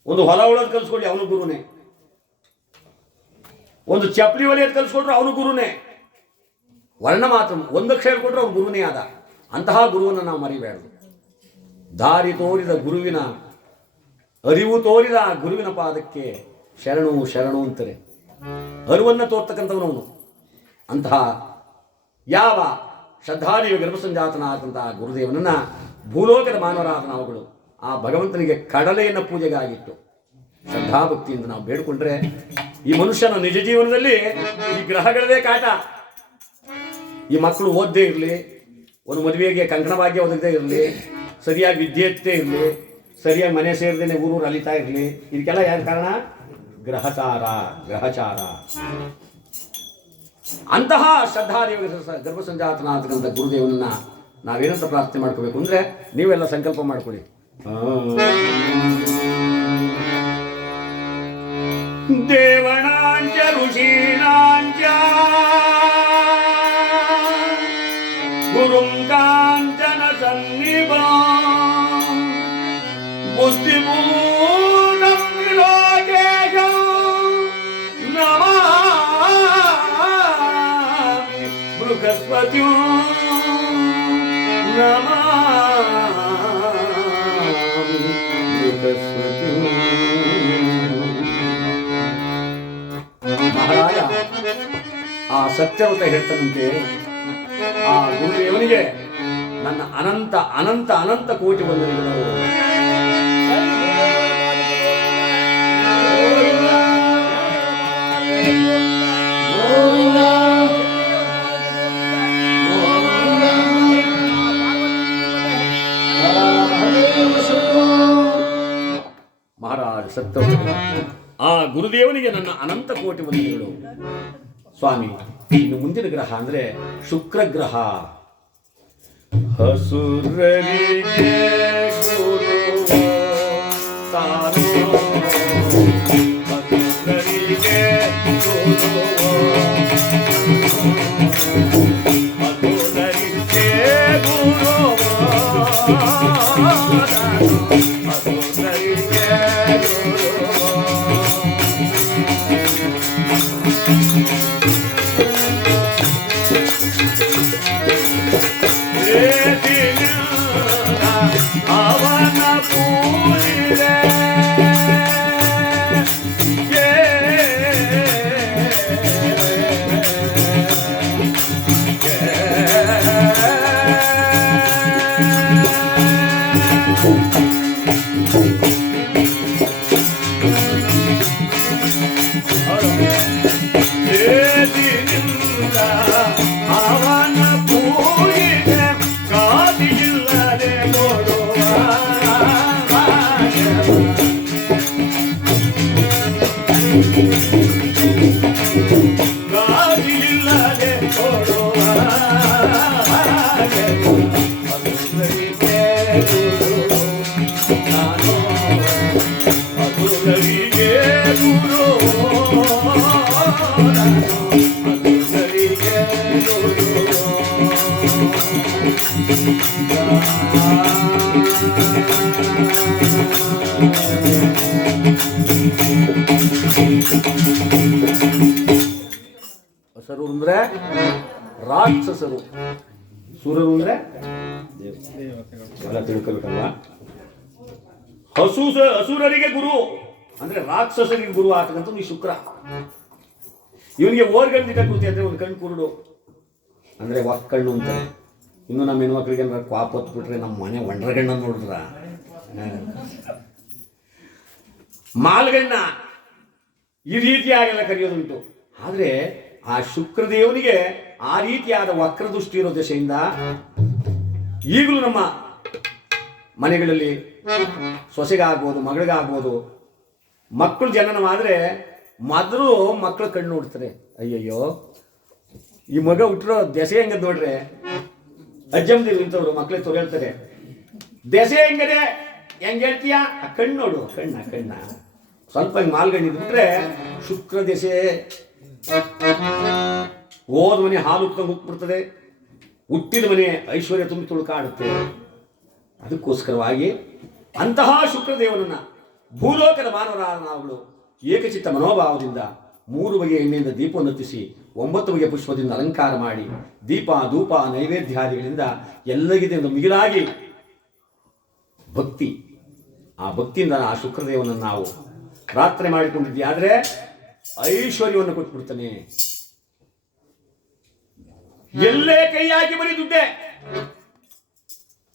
ಒಂದು ಹೊಲ ಉಳೋದು ಕಲಿಸ್ಕೊಳ್ಳಿ, ಅವನು ಗುರುನೇ. ಒಂದು ಚಪ್ಪಲಿ ಒಲೆಯೋದು ಕಲಿಸ್ಕೊಟ್ರು ಅವನು ಗುರುನೇ. ವರ್ಣ ಮಾತ್ರ ಒಂದಕ್ಷರ ಹೇಳ್ಕೊಟ್ರು ಅವನು ಗುರುನೇ ಆದ. ಅಂತಹ ಗುರುವನ್ನು ನಾವು ಮರಿಬೇಡದು. ದಾರಿ ತೋರಿದ ಗುರುವಿನ, ಅರಿವು ತೋರಿದ ಗುರುವಿನ ಪಾದಕ್ಕೆ ಶರಣು ಶರಣು ಅಂತಾರೆ. ಅರಿವನ್ನು ತೋರ್ತಕ್ಕಂಥವನು ಅಂತಹ ಯಾವ ಶ್ರದ್ಧಾದೇವಿ ಗರ್ಭಸಂಜಾತನಾದಂತಹ ಗುರುದೇವನನ್ನ ಭೂಲೋಕದ ಮಾನವರಾದ ನಾವುಗಳು ಆ ಭಗವಂತನಿಗೆ ಕಡಲೆಯನ್ನು ಪೂಜೆಗಾಗಿಟ್ಟು ಶ್ರದ್ಧಾಭಕ್ತಿಯಿಂದ ನಾವು ಬೇಡಿಕೊಂಡ್ರೆ ಈ ಮನುಷ್ಯನ ನಿಜ ಜೀವನದಲ್ಲಿ ಈ ಗ್ರಹಗಳದೇ ಕಾಟ. ಈ ಮಕ್ಕಳು ಓದದೇ ಇರಲಿ, ಒಂದು ಮದುವೆಗೆ ಕಂಕಣ ಭಾಗ್ಯ ಒದಗದೇ ಇರಲಿ, ಸರಿಯಾಗಿ ವಿದ್ಯೆತ್ತೇ ಇರಲಿ, ಸರಿಯಾಗಿ ಮನೆ ಸೇರದೇನೆ ಊರೂರು ಅಲಿತಾ ಇರಲಿ, ಇದಕ್ಕೆಲ್ಲ ಯಾರು ಕಾರಣ? ಗ್ರಹಚಾರ, ಗ್ರಹಚಾರ. ಅಂತಹ ಶ್ರದ್ಧಾದೇವಿ ಗರ್ಭ ಸಂಜಾತನಾಗತಕ್ಕಂಥ ಗುರುದೇವನನ್ನ ನಾವೇನಂತ ಪ್ರಾರ್ಥನೆ ಮಾಡ್ಕೋಬೇಕು ಅಂದ್ರೆ, ನೀವೆಲ್ಲ ಸಂಕಲ್ಪ ಮಾಡ್ಕೊಳ್ಳಿ. ದೇವಣಾಂಚ ಋಷೀಣಾಂಚ ಗುರುಂ ಕಾಂಚನ ಸನ್ನಿಭ ಬುದ್ಧಿಮೂಲಂ ತ್ರಿಲೋಕೇಶಂ ನಮಾಮಿ ಬೃಹಸ್ಪತಿಂ ನಮಾಮಿ ಬೃಹಸ್ಪತಿಂ. ಮಹಾರಾಜ ಆ ಸತ್ಯವ್ರತ ಹೇಳ್ತಾನಂತೆ, ಆ ಗುರುದೇವನಿಗೆ ನನ್ನ ಅನಂತ ಅನಂತ ಅನಂತ ಕೋಟಿ ವಂದನೆಗಳು. ಮಹಾರಾಜ ಸತ್ಯವ್ರತ ಆ ಗುರುದೇವನಿಗೆ ನನ್ನ ಅನಂತ ಕೋಟಿ ವಂದನೆಗಳು. ಸ್ವಾಮಿ, ಇನ್ನು ಮುಂದಿನ ಗ್ರಹ ಅಂದ್ರೆ ಶುಕ್ರ ಗ್ರಹ. ಹಸುರರಿಗೆ ಗುರು ತಾನು, ಹಸುರರಿಗೆ ಗುರು, ಹಸುರರಿಗೆ ಗುರು, ಹಸುರರಿಗೆ ಗುರು. ಸೇರಿನಿಂದ ಅವನ ಪೂಜೆಗೆ ಕಾದಿಲ್ಲದೆ ಕೊಡುವ ಕಾದಿಲ್ಲದೆ ಕೊಡುವ ನಾನು ಅಸುರರಿಗೆ ಗುರು ಅಸುರರಿಗೆ ಗುರು ಅಸುರರು ಅಂದ್ರೆ ರಾಕ್ಷಸರು, ಸುರರು ಅಂದ್ರೆ ಎಲ್ಲ ತಿಳ್ಕೊಬೇಕಲ್ಲ. ಅಸುರರಿಗೆ ಗುರು ಅಂದ್ರೆ ರಾಕ್ಷಸರಿಗೆ ಗುರು ಆಗ್ತಕ್ಕಂಥ ಈ ಶುಕ್ರ. ಇವನಿಗೆ ಓರ್ಗಂಡು ಕೂತಿ ಅಂದ್ರೆ ಒಂದು ಕಣ್ಣು ಕುರುಡು ಅಂದ್ರೆ ಒಕ್ಕಣ್ಣು ಅಂತ. ಇನ್ನು ನಮ್ಮ ಹೆಣ್ಮಕ್ಳಿಗೆ ಏನಾರ ಕ್ವಾಪ್ ಹೊತ್ಬಿಟ್ರೆ ನಮ್ಮ ಮನೆ ಒಂಡ್ರಗಣ್ಣ ನೋಡಿದ್ರ ಮಾಲ್ಗಣ್ಣ ಈ ರೀತಿಯಾಗೆಲ್ಲ ಕರೆಯೋದುಂಟು. ಆದ್ರೆ ಆ ಶುಕ್ರದೇವನಿಗೆ ಆ ರೀತಿಯಾದ ವಕ್ರದೃಷ್ಟಿ ಇರೋ ದಶೆಯಿಂದ ಈಗಲೂ ನಮ್ಮ ಮನೆಗಳಲ್ಲಿ ಸೊಸೆಗಾಗ್ಬೋದು, ಮಗಳಿಗಾಗ್ಬೋದು, ಮಕ್ಕಳು ಜನನವಾದರೆ ಮೊದಲು ಮಕ್ಕಳು ಕಣ್ಣು ನೋಡ್ತಾರೆ. ಅಯ್ಯಯ್ಯೋ ಈ ಮಗ ಹುಟ್ಟಿರೋ ದೆಸೆ ಹೆಂಗದ್ ನೋಡ್ರೆ, ಅಜ್ಜಮ್ಮದಿರು ಇಂಥವ್ರು ಮಕ್ಕಳೇ ತೊಗೊಳ್ತಾರೆ. ದೆಸೆ ಹೆಂಗದೆ ಹೆಂಗೆ ಹೇಳ್ತೀಯ, ಆ ಕಣ್ಣು ನೋಡು, ಕಣ್ಣ ಸ್ವಲ್ಪ ಹಿಂಗೆ ಮಾಲ್ಗಣ್ಣು ಇದ್ಬಿಟ್ರೆ ಶುಕ್ರ ದೆಸೆ. ಹೋದ ಮನೆ ಹಾಲು ಉತ್ಕೊಂಡು ಹೋಗ್ಬಿಡ್ತದೆ, ಹುಟ್ಟಿದ ಮನೆ ಐಶ್ವರ್ಯ ತುಂಬಿ ತುಳುಕಾಡುತ್ತೆ. ಅದಕ್ಕೋಸ್ಕರವಾಗಿ ಅಂತಹ ಶುಕ್ರದೇವನನ್ನ ಭೂಲೋಕದ ಮಾನವರಾದ ನಾವುಗಳು ಏಕಚಿತ್ತ ಮನೋಭಾವದಿಂದ 3 ಬಗೆಯ ಎಣ್ಣೆಯಿಂದ ದೀಪವನ್ನು ಹತ್ತಿಸಿ 9 ಬಗೆಯ ಪುಷ್ಪದಿಂದ ಅಲಂಕಾರ ಮಾಡಿ ದೀಪ ಧೂಪ ನೈವೇದ್ಯಾದಿಗಳಿಂದ ಎಲ್ಲರಿಗಿದೆ ಒಂದು ಮಿಗಿಲಾಗಿ ಭಕ್ತಿ, ಆ ಭಕ್ತಿಯಿಂದ ಆ ಶುಕ್ರದೇವನನ್ನು ನಾವು ಪ್ರಾರ್ಥನೆ ಮಾಡಿಕೊಂಡಿದ್ವಿ. ಆದರೆ ಐಶ್ವರ್ಯವನ್ನು ಕೊಟ್ಬಿಡ್ತಾನೆ. ಎಲ್ಲೇ ಕೈ ಹಾಕಿ ಬರೀ ದುಡ್ಡೆ.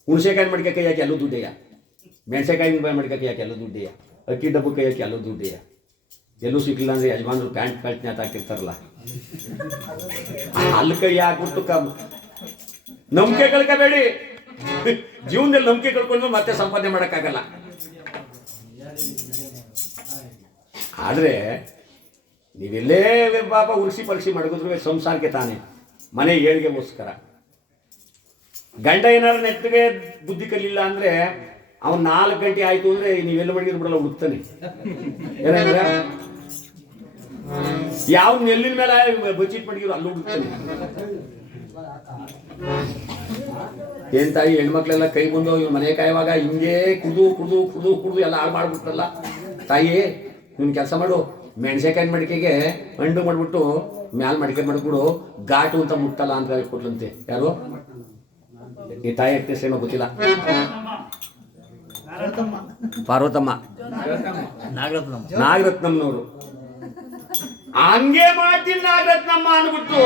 ಹುಣಸೆಕಾಯಿ ಮಡಿಕೆ ಕೈ ಹಾಕಿ ಅಲ್ಲೂ ದುಡ್ಡೆಯ, ಮೆಣಸೆಕಾಯಿ ಮಡಿಕೆ ಕೈ ಹಾಕಿ ಅಲ್ಲೂ ದುಡ್ಡೆಯ, ಅಕ್ಕಿ ಡಬ್ಬು ಕೈ ಹಾಕಿ ಅಲ್ಲೂ ದುಡ್ಡೆಯ. ಎಲ್ಲೂ ಸಿಕ್ಕಿಲ್ಲ ಅಂದ್ರೆ ಯಜಮಾನ್ರು ಪ್ಯಾಂಟ್ ಪ್ಯಾಂಟ್ ಹಾಕಿರ್ತಾರಲ್ಲ, ಅಲ್ಲಿ ಕೈ ಹಾಕ್ಬಿಟ್ಟು ನಂಬಿಕೆ ಕಳ್ಕೋಬೇಡಿ. ಜೀವನದಲ್ಲಿ ನಂಬಿಕೆ ಕಳ್ಕೊಂಡು ಮತ್ತೆ ಸಂಪಾದನೆ ಮಾಡೋಕ್ಕಾಗಲ್ಲ. ಆದರೆ ನೀವೆಲ್ಲೇ ಪಾಪ ಉರ್ಸಿ ಪರೀಕ್ಷೆ ಮಡಗಿದ್ರು ಸಂಸಾರಕ್ಕೆ ತಾನೆ, ಮನೆ ಏಳಿಗೆಗೋಸ್ಕರ. ಗಂಡ ಏನಾದ್ರು ನೆತ್ತಿಗೆ ಬುದ್ಧಿ ಕಲಿಲ್ಲ ಅಂದ್ರೆ ಅವನು 4 ಗಂಟೆ ಆಯ್ತು ಅಂದ್ರೆ ನೀವೆಲ್ಲ ಮಡಗಿದ್ರು ಬಿಡಲ್ಲ, ಹುಡುಕ್ತಾನೆ. ಏನಂದ್ರೆ ಯಾವ ನೆಲ್ಲಿನ ಮೇಲೆ ಬಚ್ಚಿಟ್ ಮಡಗಿದ್ರು ಅಲ್ಲಿ ಹುಡುಕ್ತಾನೆ. ಏನ್ ತಾಯಿ ಹೆಣ್ಮಕ್ಳೆಲ್ಲ ಕೈ ಬಂದು ಇವ್ ಮನೆ ಕಾಯುವಾಗ ಹಿಂಗೆ ಕುಡ್ದು ಎಲ್ಲ ಹಾಳು ಮಾಡ್ಬಿಟ್ರಲ್ಲ. ತಾಯಿ ಇವ್ನ ಕೆಲಸ ಮಾಡು, ಮೆಣಸೆಕಾಯಿ ಮಡಿಕೆಗೆ ಅಂಡು ಮಾಡ್ಬಿಟ್ಟು ಮ್ಯಾಲ ಮಡಿಕೆ ಮಾಡ್ಬಿಡು, ಘಾಟು ಅಂತ ಮುಟ್ಟಲ್ಲ ಅಂತ ಕೊಟ್ಲಂತೆ. ಯಾರು ಈ ತಾಯಿ ಹೆಸರೇನೋ ಗೊತ್ತಿಲ್ಲ, ಪಾರ್ವತಮ್ಮ ನಾಗರತ್ನಮ್ಮನವರು. ಹಂಗೆ ಮಾಡ್ತೀನಿ ನಾಗರತ್ನಮ್ಮ ಅಂದ್ಬಿಟ್ಟು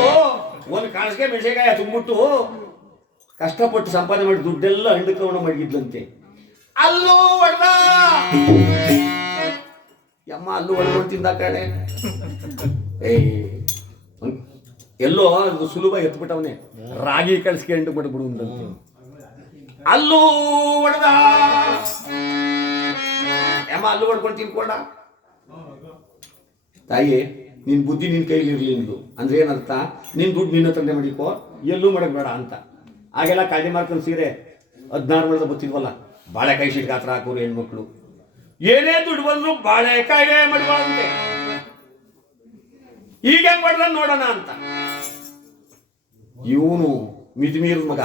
ಒಂದು ಕಾಣಿಸ್ಗೆ ಮೆಣಸೆಕಾಯಿ ತುಂಬಿಟ್ಟು ಕಷ್ಟಪಟ್ಟು ಸಂಪಾದನೆ ಮಾಡಿ ದುಡ್ಡೆಲ್ಲ ಹಂಡಕವಣ ಮಡಗಿದ್ಲಂತೆ. ಅಲ್ಲೂ ಹೊಡೆದ ಯಮ್ಮ, ಅಲ್ಲೂ ಹೊಡ್ಕೊಂಡು ತಿಂದ ಕಡೆ. ಎಲ್ಲೋ ಅದು ಸುಲಭ ಎತ್ಬಿಟ್ಟವನೇ, ರಾಗಿ ಕಳ್ಸ್ಕೊಂಡು ಬಿಟ್ಬಿಡು ಅಂದಂತೆ. ಅಲ್ಲೂ ಹೊಡೆದ ಯಮ್ಮ, ಅಲ್ಲೂ ಹೊಡ್ಕೊಂಡು ತಿನ್ಕೊಂಡ. ತಾಯಿ ನಿನ್ ಬುದ್ಧಿ ನಿನ್ ಕೈಲಿ ಇರ್ಲಿ ನಿಂದು ಅಂದ್ರೆ ಏನರ್ಥ, ನಿನ್ ದುಡ್ಡು ನಿನ್ನ ತಂದೆ ಮಾಡಿಕೋ, ಎಲ್ಲೂ ಮಾಡಬೇಡ ಅಂತ. ಆಗೆಲ್ಲ ಕಾಯ್ದೆ ಮಾಡ್ಕೊಂಡು ಸೀರೆ 16 ವರ್ಷದ ಗೊತ್ತಿದ್ವಲ್ಲ, ಬಾಳೆಕಾಯಿ ಶೀಟ್ ಗಾತ್ರ ಹಾಕೋರು ಹೆಣ್ಮಕ್ಳು. ಏನೇ ದುಡ್ಡು ಬಂದ್ರು ಬಾಳೆಕಾಯಿಗೆ ಮಡಬಾರಂತೆ. ಈಗ ಹೆಂಗ್ ಮಾಡ್ದ ನೋಡೋಣ ಅಂತ ಇವನು ಮಿತಿಮೀರ್ ಮಗ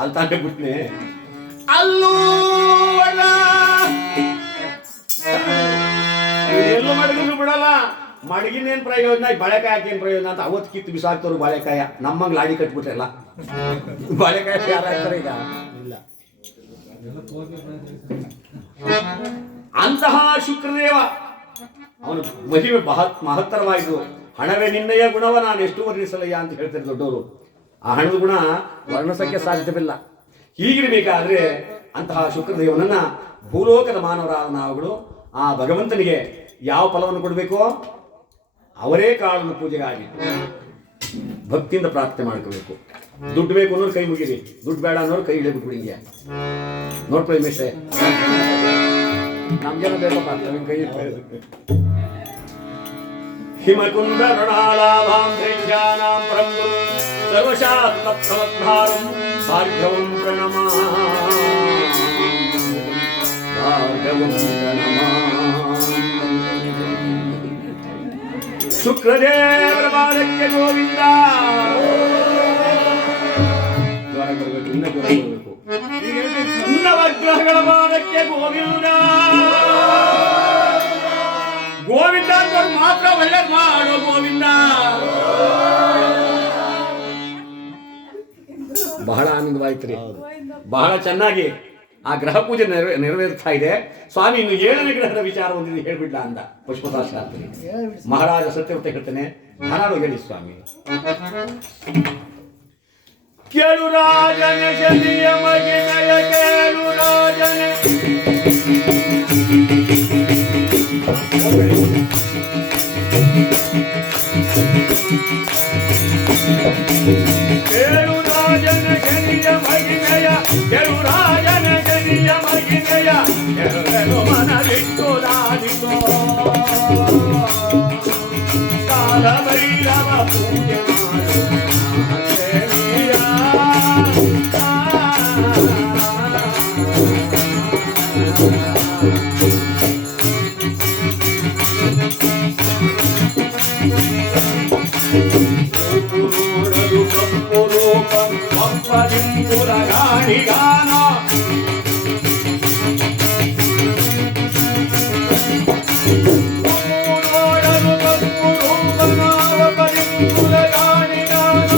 ಅಲ್ಲಿ ತಾಂಡೆ ಬಿಟ್ನೆ. ಅಲ್ಲೂ ಎಲ್ಲೂ ಮಡಗಿದ್ರು ಬಿಡಲ್ಲ. ಮಡಗಿನೇನ್ ಪ್ರಯೋಜನ, ಬಾಳೆಕಾಯಿ ಹಾಕೇನ್ ಪ್ರಯೋಜನ ಅಂತ ಅವತ್ತು ಕಿತ್ತು ಬಿಸಾಕ್ತವ್ರು ಬಾಳೆಕಾಯ. ನಮ್ಮಂಗ್ ಲಾಡಿ ಕಟ್ಬಿಟ್ರಲ್ಲ, ಬಾಳೆಕಾಯಿ ಯಾರು ಹಾಕ್ತಾರೆ ಈಗ? ಇಲ್ಲ. ಅಂತಹ ಶುಕ್ರದೇವ ಅವನು ಮಹಿಮೆ ಮಹತ್ತರವಾಯಿತು. ಹಣವೇ ನಿನ್ನಯ ಗುಣವ ನಾನು ಎಷ್ಟು ವರ್ಣಿಸಲಯ್ಯ ಅಂತ ಹೇಳ್ತಾರೆ ದೊಡ್ಡವರು. ಆ ಹಣದ ಗುಣ ವರ್ಣಿಸಕ್ಕೆ ಸಾಧ್ಯವಿಲ್ಲ. ಹೀಗಿರಬೇಕಾದ್ರೆ ಅಂತಹ ಶುಕ್ರದೇವನನ್ನ ಭೂಲೋಕದ ಮಾನವರಾದ ನಾವುಗಳು ಆ ಭಗವಂತನಿಗೆ ಯಾವ ಫಲವನ್ನು ಕೊಡಬೇಕೋ ಅವರೇ ಕಾಳನ್ನು ಪೂಜೆಗಾಗಿ ಭಕ್ತಿಯಿಂದ ಪ್ರಾರ್ಥನೆ ಮಾಡ್ಕೋಬೇಕು. ದುಡ್ಡು ಬೇಕು ಅನ್ನೋರು ಕೈ ಮುಗಿರಿ, ದುಡ್ಡು ಬೇಡ ಅನ್ನೋರು ಕೈ ಇಳಿಬಿಟ್ಬಿಡಿ. ಹಿಂಗೆ ನೋಡ್ಕೊಳ್ಳಿ ಮೇಷ್ಟ್ರೆ, ನಮ್ಗೇನ ಬೇಕಪ್ಪ ನಿಮ್ ಕೈ ಹಿಮಕುಂದ ಋಣಾಲಾಭಾಂ ಪ್ರಭು ಸರ್ವಶಾಸ್ತ್ರವದ್ಧಾರಂ ಭಾರ್ಗವಂ ಪ್ರಣಮಾಮಿ ಶುಕ್ರದೇವರ ಪಾದಕ್ಕೆ ಗೋವಿಂದ. ಜ್ವರ ಬರಬೇಕು, ಇನ್ನ ಜ್ವರ ಬರಬೇಕು. ನವಗ್ರಹಗಳ ಪಾದಕ್ಕೆ ಗೋವಿಂದ. ಗೋವಿಂದ ಅಂತ ಮಾತ್ರ ಒಳ್ಳೇದು ಮಾಡೋ ಗೋವಿಂದ. ಬಹಳ ಆನಂದವಾಯ್ತು, ಬಹಳ ಚೆನ್ನಾಗಿ ಆ ಗ್ರಹ ಪೂಜೆ ನೆರವೇರ್ತಾ ಇದೆ. ಸ್ವಾಮಿ ಇನ್ನು 7ನೇ ಗ್ರಹದ ವಿಚಾರ ಒಂದಿದೆ ಹೇಳ್ಬಿಡ್ಲ ಅಂದ ಪುಷ್ಪದಾಸ ಶಾಸ್ತ್ರಿ. ಮಹಾರಾಜ ಸತ್ಯವ್ರತ ಹೇಳ್ತಾನೆ, ಧಾರಾಳು ಹೇಳಿ ಸ್ವಾಮಿ. ಕೇಳು ರಾಜನ ಶನಿಯ ಮಗಿನಯ, ಕೇಳು ರಾಜನ ಕೇಳು ರಾಜನ ಶನಿಯ ಮಗಿನಯ, ಕೇಳು ರಾಜನ ಶನಿಯ ಮಗಿನಯ, ಎಲ್ಲರೂ ಮನವಿಟ್ಟು ಲಾಲಿಸೋ ಕಾಲ ಭೈರವ ಪೂಜೆ ಮಾಡು ಶನಿಯ. ನೋಡಲು ಕಪ್ಪು ರೂಪ ಒಪ್ಪದಿಂಪುರ ಗಾಣಿಗಾನ, ನೋಡಲು ಕಪ್ಪು ರೂಪ ಒಪ್ಪದಿಂಪುರ ಗಾಣಿಗಾನ.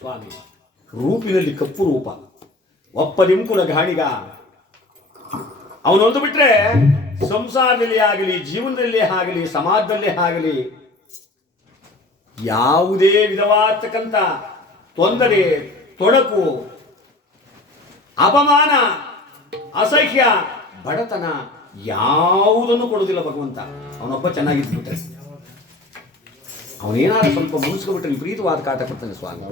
ಸ್ವಾಮಿ ರೂಪಿನಲ್ಲಿ ಕಪ್ಪು ರೂಪ, ಒಪ್ಪದಿಂಕುಲ ಗಾಣಿಗ. ಅವನೊಂದು ಬಿಟ್ರೆ ಸಂಸಾರದಲ್ಲಿ ಆಗಲಿ, ಜೀವನದಲ್ಲೇ ಆಗಲಿ, ಸಮಾಜದಲ್ಲೇ ಆಗಲಿ ಯಾವುದೇ ವಿಧವಾಗ್ತಕ್ಕಂಥ ತೊಂದರೆ, ತೊಡಕು, ಅಪಮಾನ, ಅಸಹ್ಯ, ಬಡತನ ಯಾವುದನ್ನು ಕೊಡುವುದಿಲ್ಲ ಭಗವಂತ. ಅವನೊಬ್ಬ ಚೆನ್ನಾಗಿದ್ಬಿಟ್ರೆ, ಅವನೇನಾದ್ರೂ ಸ್ವಲ್ಪ ಮುಗಿಸ್ಕೊಬಿಟ್ರೆ ವಿಪರೀತವಾದ ಕಾಟ ಕೊಡ್ತಾನೆ ಸ್ವಾಮಿ.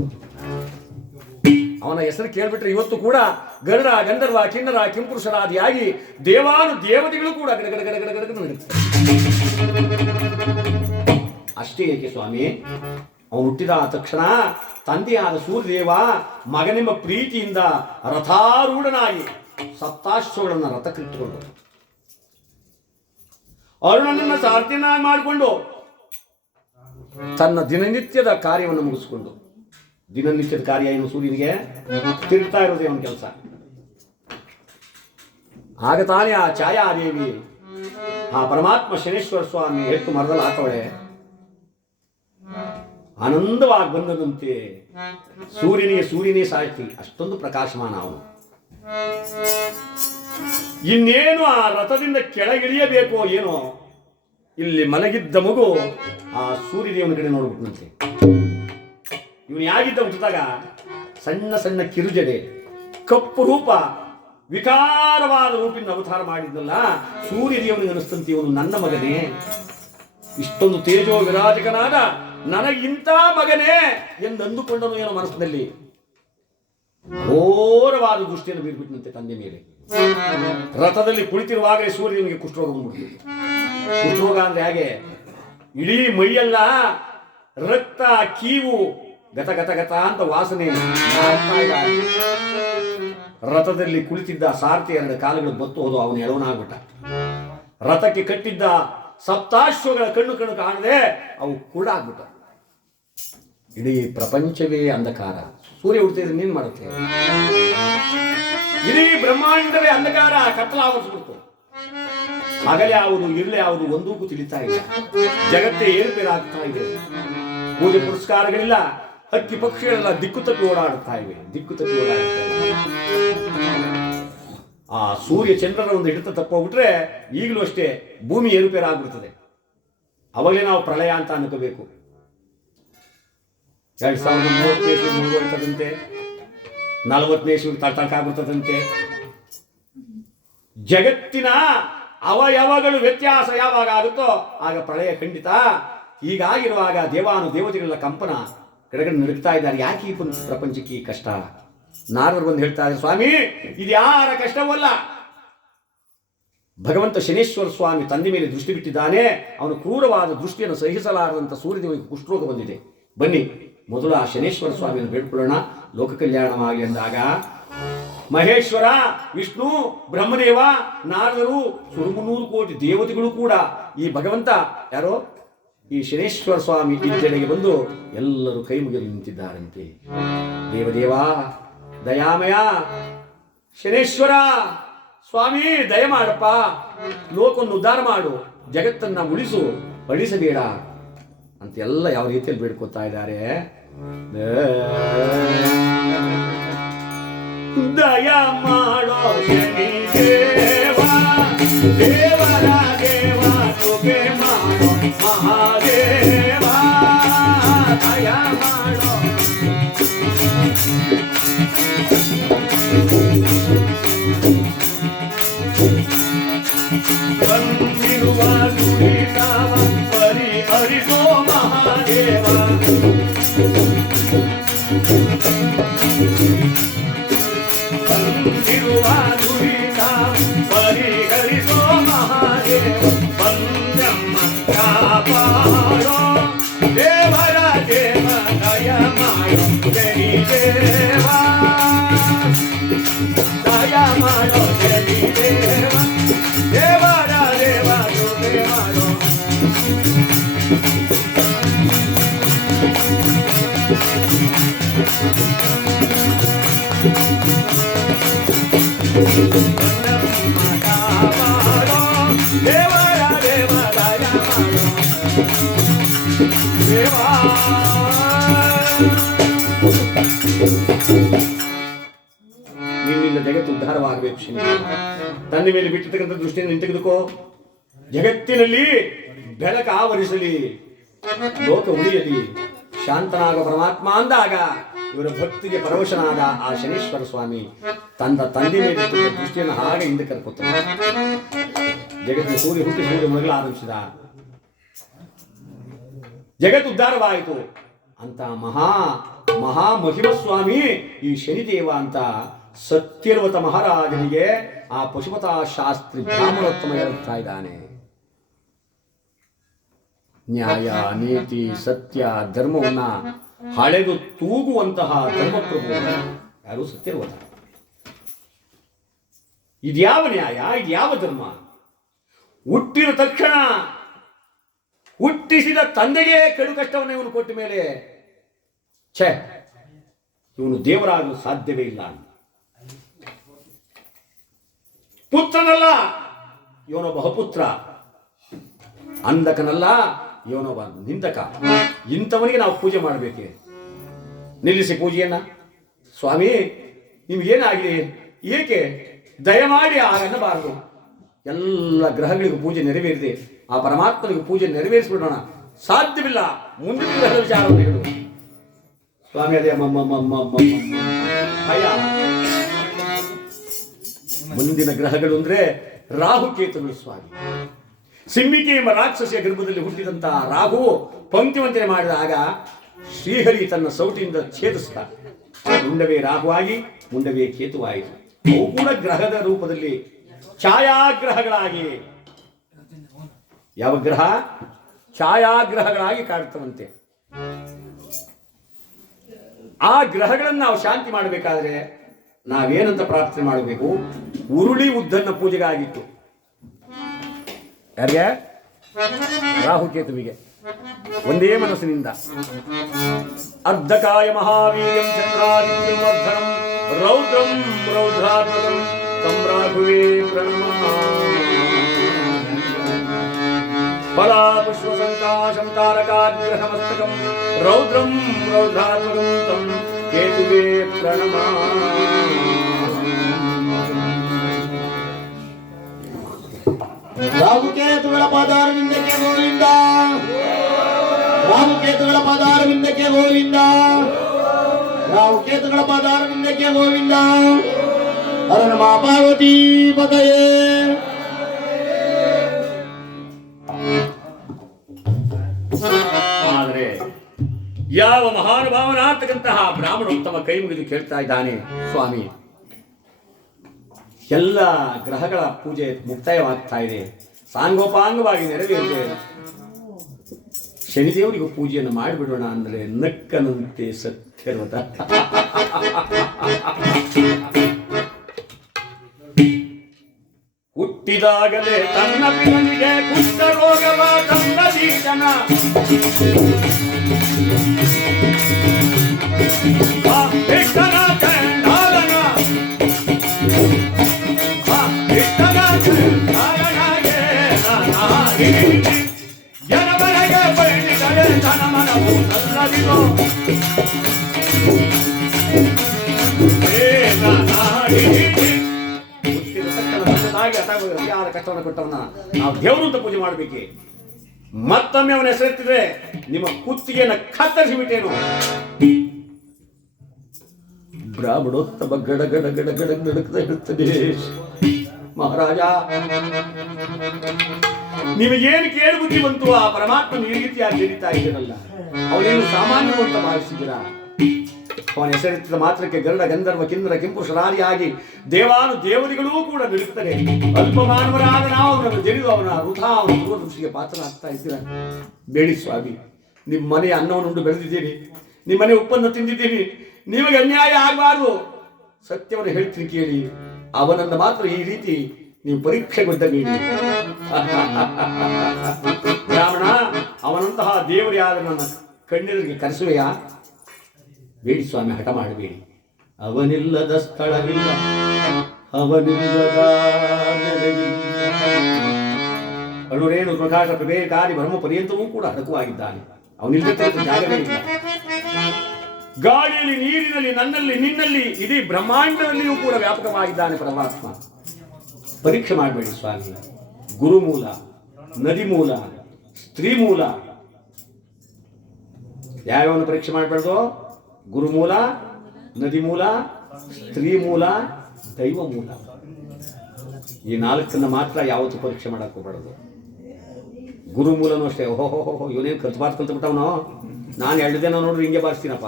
ಅವನ ಹೆಸರು ಕೇಳ್ಬಿಟ್ರೆ ಇವತ್ತು ಕೂಡ ಗರುಡ, ಗಂಧರ್ವ, ಕಿನ್ನರ, ಕಿಂಪುರುಷರಾದಿಯಾಗಿ ದೇವಾನು ದೇವತೆಗಳು ಕೂಡ ಗಡಗಡ ನಡುತ್ತಾರೆ. ಅಷ್ಟೇ ಏಕೆ ಸ್ವಾಮಿ, ಅವನು ಹುಟ್ಟಿದ ತಕ್ಷಣ ತಂದೆಯಾದ ಸೂರ್ಯದೇವ ಮಗನೆಂಬ ಪ್ರೀತಿಯಿಂದ ರಥಾರೂಢನಾಗಿ ಸಪ್ತಾಶ್ವಗಳನ್ನು ರಥಕ್ಕಿಟ್ಟುಕೊಂಡು ಅರುಣನನ್ನ ಸಾರಥಿಯನ್ನಾಗಿ ಮಾಡಿಕೊಂಡು ತನ್ನ ದಿನನಿತ್ಯದ ಕಾರ್ಯವನ್ನು ಮುಗಿಸಿಕೊಂಡು, ದಿನನಿತ್ಯದ ಕಾರ್ಯ ಏನು ಸೂರ್ಯನಿಗೆ ತಿರುಗ್ತಾ ಇರೋದೇ ಅವನ ಕೆಲಸ. ಆಗ ತಾನೇ ಆ ಛಾಯಾದೇವಿ ಆ ಪರಮಾತ್ಮ ಶನೇಶ್ವರ ಸ್ವಾಮಿ ಎತ್ತು ಮರದಲ್ಲಿ ಹಾಕವಳೆ ಆನಂದವಾಗಿ ಬಂದದಂತೆ ಸೂರ್ಯನೇ ಸಾಯ್ತಿ, ಅಷ್ಟೊಂದು ಪ್ರಕಾಶಮಾನ ಅವನು. ಇನ್ನೇನು ಆ ರಥದಿಂದ ಕೆಳಗಿಳಿಯಬೇಕೋ ಏನೋ, ಇಲ್ಲಿ ಮಲಗಿದ್ದ ಮಗು ಆ ಸೂರ್ಯದೇವನ ಕಡೆ ನೋಡ್ಬಿಟ್ನಂತೆ. ಇವನು ಯಾಗಿದ್ದ ಹುಟ್ಟಿದಾಗ ಸಣ್ಣ ಸಣ್ಣ ಕಿರುಜಡೆ, ಕಪ್ಪು ರೂಪ, ವಿಕಾರವಾದ ರೂಪಿನ ಅವತಾರ ಮಾಡಿದ್ನಲ್ಲ, ಸೂರ್ಯದೇವನಿಗೆ ಅನಿಸ್ತಂತೆ ಇವನು ನನ್ನ ಮಗನೇ, ಇಷ್ಟೊಂದು ತೇಜೋ ವಿರಾಜಕನಾದ ನನಗಿಂತ ಮಗನೇ ಎಂದಂದುಕೊಂಡನು ಏನೋ ಮನಸ್ಸಿನಲ್ಲಿ. ಘೋರವಾದ ದೃಷ್ಟಿಯನ್ನು ಬೀರ್ಬಿಟ್ನಂತೆ ತಂದೆ ಮೇಲೆ. ರಥದಲ್ಲಿ ಕುಳಿತಿರುವಾಗಲೇ ಸೂರ್ಯನಿಗೆ ಕುಷ್ಠರೋಗ ಬಂದ್ಬಿಡ್ತು. ಕುಷ್ಠರೋಗ ಅಂದ್ರೆ ಹಾಗೆ ಇಡೀ ಮೈಯೆಲ್ಲ ರಕ್ತ, ಕೀವು, ಗತ ಗತ ಗತ ಅಂತ ವಾಸನೆ ಮಾಡ್ತಾ ಇದ್ದಾನೆ. ರಥದಲ್ಲಿ ಕುಳಿತಿದ್ದ ಸಾರಥಿ 2 ಕಾಲುಗಳು ಬತ್ತು ಹೋದು ಅವನು ಎಳವನಾಗ್ಬಿಟ್ಟ. ರಥಕ್ಕೆ ಕಟ್ಟಿದ್ದ ಸಪ್ತಾಶ್ವಗಳ ಕಣ್ಣು ಕಾಣದೆ ಅವು ಕುರುಡಾಗ್ಬಿಟ್ಟ. ಇಡೀ ಪ್ರಪಂಚವೇ ಅಂಧಕಾರ. ಸೂರ್ಯ ಹುಡ್ತಿದ್ರೆ ನೀನ್ ಮಾಡುತ್ತೆ, ಇಡೀ ಬ್ರಹ್ಮಾಂಡವೇ ಅಂಧಕಾರ ಕತ್ತಲಾವರಿಸ್ಬಿಡ್ತು. ಹಗಲು ಯಾವುದು ಇರ್ಲೆ ಯಾವುದು ಒಂದೂ ತಿಳಿತಾ ಇಲ್ಲ. ಜಗತ್ತೇ ಏರುಪೇರಾಗ್ತಾ ಇದೆ. ಪೂಜೆ ಪುರಸ್ಕಾರಗಳಿಲ್ಲ. ಹಕ್ಕಿ ಪಕ್ಷಿಗಳೆಲ್ಲ ದಿಕ್ಕು ತಪ್ಪಿ ಓಡಾಡುತ್ತಾ ಇವೆ. ಆ ಸೂರ್ಯ ಚಂದ್ರನ ಒಂದು ಹಿಡಿತ ತಪ್ಪೋಗ್ಬಿಟ್ರೆ ಈಗಲೂ ಅಷ್ಟೇ ಭೂಮಿ ಏರುಪೇರಾಗ್ಬಿಡ್ತದೆ. ಅವಾಗಲೇ ನಾವು ಪ್ರಳಯ ಅಂತ ಅನ್ಕೋಬೇಕು. 2030 ಮುಂದುವರಿತದಂತೆ, 40 ತಳ್ಕಾಗ್ಬಿಡ್ತದಂತೆ. ಜಗತ್ತಿನ ಅವಯವಗಳು ವ್ಯತ್ಯಾಸ ಯಾವಾಗ ಆಗುತ್ತೋ ಆಗ ಪ್ರಳಯ ಖಂಡಿತ. ಹೀಗಾಗಿರುವಾಗ ದೇವತೆಗಳ ಕಂಪನ ಕಡೆಗಡೆ ನಡುಗ್ತಾ ಇದ್ದಾರೆ. ಯಾಕೆ ಈ ಪ್ರಪಂಚಕ್ಕೆ ಈ ಕಷ್ಟ? ನಾರದರು ಬಂದು ಹೇಳ್ತಾ ಇದ್ದಾರೆ, ಸ್ವಾಮಿ ಇದು ಯಾರ ಕಷ್ಟವಲ್ಲ. ಭಗವಂತ ಶನೇಶ್ವರ ಸ್ವಾಮಿ ತಂದೆ ಮೇಲೆ ದೃಷ್ಟಿ ಬಿಟ್ಟಿದ್ದಾನೆ. ಅವನು ಕ್ರೂರವಾದ ದೃಷ್ಟಿಯನ್ನು ಸಹಿಸಲಾರದಂತ ಸೂರ್ಯದೇವನಿಗೆ ಕುಷ್ಠರೋಗ ಬಂದಿದೆ. ಬನ್ನಿ ಮೊದಲು ಆ ಶನೇಶ್ವರ ಸ್ವಾಮಿಯನ್ನು ಬೇಡ್ಕೊಳ್ಳೋಣ, ಲೋಕ ಕಲ್ಯಾಣವಾಗಲಿ ಎಂದಾಗ ಮಹೇಶ್ವರ, ವಿಷ್ಣು, ಬ್ರಹ್ಮದೇವ, ನಾರದರು, 300 ಕೋಟಿ ದೇವತೆಗಳು ಕೂಡ ಈ ಭಗವಂತ ಯಾರೋ ಈ ಶನೇಶ್ವರ ಸ್ವಾಮಿ ಇದ್ದೆಡೆಗೆ ಬಂದು ಎಲ್ಲರೂ ಕೈ ಮುಗಿದು ನಿಂತಿದ್ದಾರಂತೆ. ದೇವದೇವ, ದಯಾಮಯ, ಶನೇಶ್ವರ ಸ್ವಾಮಿ ದಯ ಮಾಡಪ್ಪ, ಲೋಕವನ್ನು ಉದ್ಧಾರ ಮಾಡು, ಜಗತ್ತನ್ನ ಉಳಿಸು, ಅಳಿಸಬೇಡ ಅಂತ ಎಲ್ಲ ಯಾವ ರೀತಿಯಲ್ಲಿ ಬೇಡ್ಕೊತಾ ಇದ್ದಾರೆ. ದಯ ಮಾಡೋ ಶನಿದೇವ, ದೇವರ ದೇವ ಕೃಪೆ ಮಾಡೋ ಮಹಾದೇವ, ದಯ ಮಾಡೋ. ಬಂದಿರುವ ದುರಿತವ ಪರಿಹರಿಸೋ ಮಹಾದೇವ, ಬಂದಿರುವ ದುರಿತ ಪರಿಹರಿಸೋ ಮಹಾದೇವ, ಬಂದಮ್ಮ ಕಾಪಾಡೋ ದೇವರ ದೇವ ದಯ ಮಾಡೋ ಜನಿ ದೇವ, ದಯ ಮಾಡೋ ಜನಿ ದೇವ, ದೇವರ ದೇವ ಕೃಪೆ ಮಾಡೋ. ದೇವರ ದೇವ ದಯ ಮಾಡೋ ದೇವಾ. ನಿನ್ನಿಂದ ಜಗತ್ತು ಉದ್ಧಾರವಾಗಬೇಕು. ಶನಿ ತಂದೆ ಮೇಲೆ ಬಿಟ್ಟಿರ್ತಕ್ಕಂಥ ದೃಷ್ಟಿಯನ್ನು ನಿಂತೆಗೆದುಕೋ. ಜಗತ್ತಿನಲ್ಲಿ ಬೆಳಕು ಆವರಿಸಲಿ, ಲೋಕ ಉಳಿಯಲಿ, ಶಾಂತನಾಗ ಪರಮಾತ್ಮ ಅಂದಾಗ ಇವರ ಭಕ್ತಿಗೆ ಪರವಶನಾದ ಆ ಶನೇಶ್ವರ ಸ್ವಾಮಿ ತನ್ನ ತಂದೆ ಮೇಲೆ ದೃಷ್ಟಿಯನ್ನು ಹಾಗೆ ಹಿಂದೆ ಕರ್ಕೊತಾನೆ. ಜಗತ್ತಿನ ಸೂರ್ಯ ಹುಟ್ಟಿ ಸೂರ್ಯ ಮುಳುಗಲು ಆರಂಭಿಸಿದ. ಜಗತ್ತು ಉದ್ಧಾರವಾಯಿತು ಅಂತ ಮಹಾಮಹಿಮ ಸ್ವಾಮಿ ಈ ಶನಿದೇವ ಅಂತ ಸತ್ಯರ್ವತ ಮಹಾರಾಜನಿಗೆ ಆ ಪಶುಪತ ಶಾಸ್ತ್ರಿ ಬ್ರಾಹ್ಮಣೋತ್ತಮ ಹೇಳುತ್ತಾ ಇದ್ದಾನೆ. ನ್ಯಾಯ, ನೀತಿ, ಸತ್ಯ, ಧರ್ಮವನ್ನ ಹಳೆದು ತೂಗುವಂತಹ ಧರ್ಮಪ್ರಭು ಯಾರು? ಸತ್ಯರ್ವತ. ಇದ್ಯಾವ ನ್ಯಾಯ, ಇದ್ಯಾವ ಧರ್ಮ? ಹುಟ್ಟಿದ ತಕ್ಷಣ ಹುಟ್ಟಿಸಿದ ತಂದೆಗೆ ಕೆಡು ಕಷ್ಟವನ್ನು ಇವನು ಕೊಟ್ಟ ಮೇಲೆ ಇವನು ದೇವರಾಗಲು ಸಾಧ್ಯವೇ ಇಲ್ಲ. ಪುತ್ರನಲ್ಲ, ಇವನೊಬ್ಬ ಬಹುಪುತ್ರ. ಅಂಧಕನಲ್ಲ, ಇವನೊಬ್ಬ ನಿಂದಕ. ಇಂಥವನಿಗೆ ನಾವು ಪೂಜೆ ಮಾಡಬೇಕೆ? ನಿಲ್ಲಿಸಿ ಪೂಜೆಯನ್ನ. ಸ್ವಾಮಿ ನಿಮಗೇನಾಗಿದೆ? ಏಕೆ? ದಯಮಾಡಿ ಆಗನ್ನಬಾರದು. ಎಲ್ಲ ಗ್ರಹಗಳಿಗೂ ಪೂಜೆ ನೆರವೇರಿದೆ, ಆ ಪರಮಾತ್ಮನಿಗೆ ಪೂಜೆ ನೆರವೇರಿಸಿಬಿಡೋಣ. ಸಾಧ್ಯವಿಲ್ಲ. ಮುಂದಿನ ಗ್ರಹದ ವಿಚಾರವನ್ನು ಹೇಳು ಸ್ವಾಮಿ. ಅದೇ ಭಯ. ಮುಂದಿನ ಗ್ರಹಗಳು ಅಂದ್ರೆ ರಾಹುಕೇತುಗಳು ಸ್ವಾಮಿ. ಸಿಂಹಿಕೆ ಎಂಬ ರಾಕ್ಷಸಿಯ ಗರ್ಭದಲ್ಲಿ ಹುಟ್ಟಿದಂತಹ ರಾಹು ಪಂಕ್ತಿವಂತನೆ ಮಾಡಿದಾಗ ಶ್ರೀಹರಿ ತನ್ನ ಸೌಟಿಯಿಂದ ಛೇದಿಸಿದ. ಮುಂಡವೇ ರಾಹುವಾಗಿ ಮುಂಡವೇ ಕೇತುವಾಯಿತು. ಅವು ಕೂಡ ಗ್ರಹದ ರೂಪದಲ್ಲಿ ಛಾಯಾಗ್ರಹಗಳಾಗಿ, ಯಾವ ಗ್ರಹ? ಛಾಯಾಗ್ರಹಗಳಾಗಿ ಕಾಡ್ತವಂತೆ. ಆ ಗ್ರಹಗಳನ್ನು ನಾವು ಶಾಂತಿ ಮಾಡಬೇಕಾದ್ರೆ ನಾವೇನಂತ ಪ್ರಾರ್ಥನೆ ಮಾಡಬೇಕು? ಉರುಳಿ ಉದ್ದನ್ನ ಪೂಜೆಗಾಗಿತ್ತು. ಯಾರಿಗೆ? ರಾಹುಕೇತುವಿಗೆ. ಒಂದೇ ಮನಸ್ಸಿನಿಂದ ಅರ್ಧಕಾಯ ಮಹಾವೀರ್ಯಂ ಚಂದ್ರಾದಿತ್ಯಂ ವರ್ಧನಂ ರೌದ್ರಂ ರೌದ್ರಾತ್ಮಕಂ ತಂ ರಾಘುವೇ ಪ್ರಣಮಃ. ಫಲಾಪುಷ್ಪಸಂಕಾಶಂ ತಾರಕಾಗ್ರಹಮಸ್ತಕಂ ರೌದ್ರಂ ರೌದ್ರಾತ್ಮಕಂ ತಂ ಕೇತುವೇ ಪ್ರಣಮಃ. ರಾಹುಕೇತುಗಳ ಪಾದಾರವಿಂದಕ್ಕೆ ಗೋವಿಂದ. ರಾಹುಕೇತುಗಳ ಪಾದಾರವಿಂದಕ್ಕೆ ಗೋವಿಂದ. ರಾಹುಕೇತುಗಳ ಪಾದಾರವಿಂದಕ್ಕೆ ಗೋವಿಂದ. ಹರ ನಮ ಪಾರ್ವತಿ ಪದಯೇ. ಆದರೆ ಯಾವ ಮಹಾನುಭಾವನಾಗ್ತಕ್ಕಂತಹ ಬ್ರಾಹ್ಮಣರು ತಮ್ಮ ಕೈ ಮುಗಿದು ಕೇಳ್ತಾ ಇದ್ದಾನೆ, ಸ್ವಾಮಿ ಎಲ್ಲ ಗ್ರಹಗಳ ಪೂಜೆ ಮುಕ್ತಾಯವಾಗ್ತಾ ಇದೆ, ಸಾಂಗೋಪಾಂಗವಾಗಿ ನೆರವೇರಿದೆ, ಶನಿದೇವರಿಗೂ ಪೂಜೆಯನ್ನು ಮಾಡಿಬಿಡೋಣ ಅಂದ್ರೆ ನಕ್ಕನಂತೆ ಸತ್ಯರ್ವತ. ಹುಟ್ಟಿದಾಗಲೇ ತನ್ನ ಪಿತನಿಗೆ ಕುಷ್ಠರೋಗವ ತಂದೀತನ ಜನವರೆಗೆ ಬಯಸಿದರೆ ತನ ಮನವು ನಲ್ಲದಿರೋ ಯಾರ ಕಷ್ಟವನ್ನು ಕೊಟ್ಟವನ್ನ ನಾವು ದೇವರು ಅಂತ ಪೂಜೆ ಮಾಡಬೇಕೆ. ಮತ್ತೊಮ್ಮೆ ಅವನ ಹೆಸರೆತ್ತಿದ್ರೆ ನಿಮ್ಮ ಕುತ್ತಿಗೆಯನ್ನು ಕತ್ತರಿಸಿ ಬಿಟ್ಟೇನು. ಬ್ರಾಹ್ಮಣೋತ್ತಮ ಗಡ ಗಡ ಗಡ ಗಡ ಗಡಕ್ತಾ ಇರುತ್ತದೆ. ಮಹಾರಾಜ, ನಿಮಗೇನು ಕೇಳು ಬುದ್ಧಿ ಬಂತು? ಆ ಪರಮಾತ್ಮ ಈ ರೀತಿಯಾಗಿ ಜಡಿತಾ ಇದ್ದೀರಲ್ಲ, ಅವನೇನು ಸಾಮಾನ್ಯರು ಅಂತ ಭಾವಿಸಿದ್ದೀರಾ? ಅವನ ಹೆಸರೆತ್ತಿದ ಮಾತ್ರಕ್ಕೆ ಗರುಡ ಗಂಧರ್ವ ಕಿನ್ನರ ಕೆಂಪುಷರಾದಿಯಾಗಿ ದೇವಾನು ದೇವತೆಗಳೂ ಕೂಡ ನಿಲ್ಲುತ್ತಾರೆ. ಅಲ್ಪ ಮಾನವರಾದ ನಾವು ಅವನನ್ನು ಜರಿದು ಅವನ ವೃಥಾ ಅವನ ದೂರದೃಷ್ಟಿಗೆ ಪಾತ್ರರಾಗ್ತಾ ಇದ್ದೀರ. ಬೇಡಿ ಸ್ವಾಮಿ, ನಿಮ್ಮ ಮನೆಯ ಅನ್ನವನ್ನುಂಡು ಬೆಳೆದಿದ್ದೀನಿ, ನಿಮ್ಮ ಮನೆ ಉಪ್ಪನ್ನು ತಿಂದಿದ್ದೀನಿ, ನಿಮಗೆ ಅನ್ಯಾಯ ಆಗಬಾರದು. ಸತ್ಯವನ್ನು ಹೇಳ್ತೀನಿ ಕೇಳಿ. ಅವನನ್ನು ಮಾತ್ರ ಈ ರೀತಿ ನೀವು ಪರೀಕ್ಷೆಗೊಡ್ಡ ನೀಡಿ. ಬ್ರಾಹ್ಮಣ, ಅವನಂತಹ ದೇವರು ಯಾರು ನನ್ನ ಕಣ್ಣೆದುರಿಗೆ ಕರೆಸುವೆಯಾ? ಬೇಡಿ ಸ್ವಾಮಿ, ಹಠ ಮಾಡಬೇಡಿ. ಅವನಿಲ್ಲದ ಸ್ಥಳವಿಲ್ಲ, ಅವನಿಲ್ಲದ ಅಣುರೇಣು ಪ್ರಕಾಶ ಪ್ರವೇಕಾರಿ ಬ್ರಹ್ಮ ಪರ್ಯಂತವೂ ಕೂಡ ಹಡಕವಾಗಿದ್ದಾನೆ. ಅವನಿಲ್ಲದ ಜಾಗವೇ ಇಲ್ಲ. ಗಾಳಿಯಲ್ಲಿ, ನೀರಿನಲ್ಲಿ, ನನ್ನಲ್ಲಿ, ನಿನ್ನಲ್ಲಿ, ಇಡೀ ಬ್ರಹ್ಮಾಂಡದಲ್ಲಿಯೂ ಕೂಡ ವ್ಯಾಪಕವಾಗಿದ್ದಾನೆ ಪರಮಾತ್ಮ. ಪರೀಕ್ಷೆ ಮಾಡಬೇಡಿ ಸ್ವಾಮಿ. ಗುರುಮೂಲ, ನದಿ ಮೂಲ, ಸ್ತ್ರೀ ಮೂಲ, ಯಾವ್ಯಾವನ್ನು ಪರೀಕ್ಷೆ ಮಾಡಬಾರ್ದು? ಗುರುಮೂಲ, ನದಿ ಮೂಲ, ಸ್ತ್ರೀ ಮೂಲ, ದೈವ ಮೂಲ. ಈ ನಾಲ್ಕನ್ನ ಮಾತ್ರ ಯಾವತ್ತೂ ಪರೀಕ್ಷೆ ಮಾಡಕ್ ಹೋಗ್ಬಾರ್ದು. ಗುರುಮೂಲನೂ ಅಷ್ಟೇ. ಓಹೋ, ಇವನೇನು ಕಲ್ತ್ಬಾರ್ದು ಕಲ್ತ್ಬಿಟ್ಟವನು, ನಾನು 2 ದಿನ ನೋಡ್ರಿ ಹಿಂಗೆ ಬಾರಿಸ್ತೀನಪ್ಪ.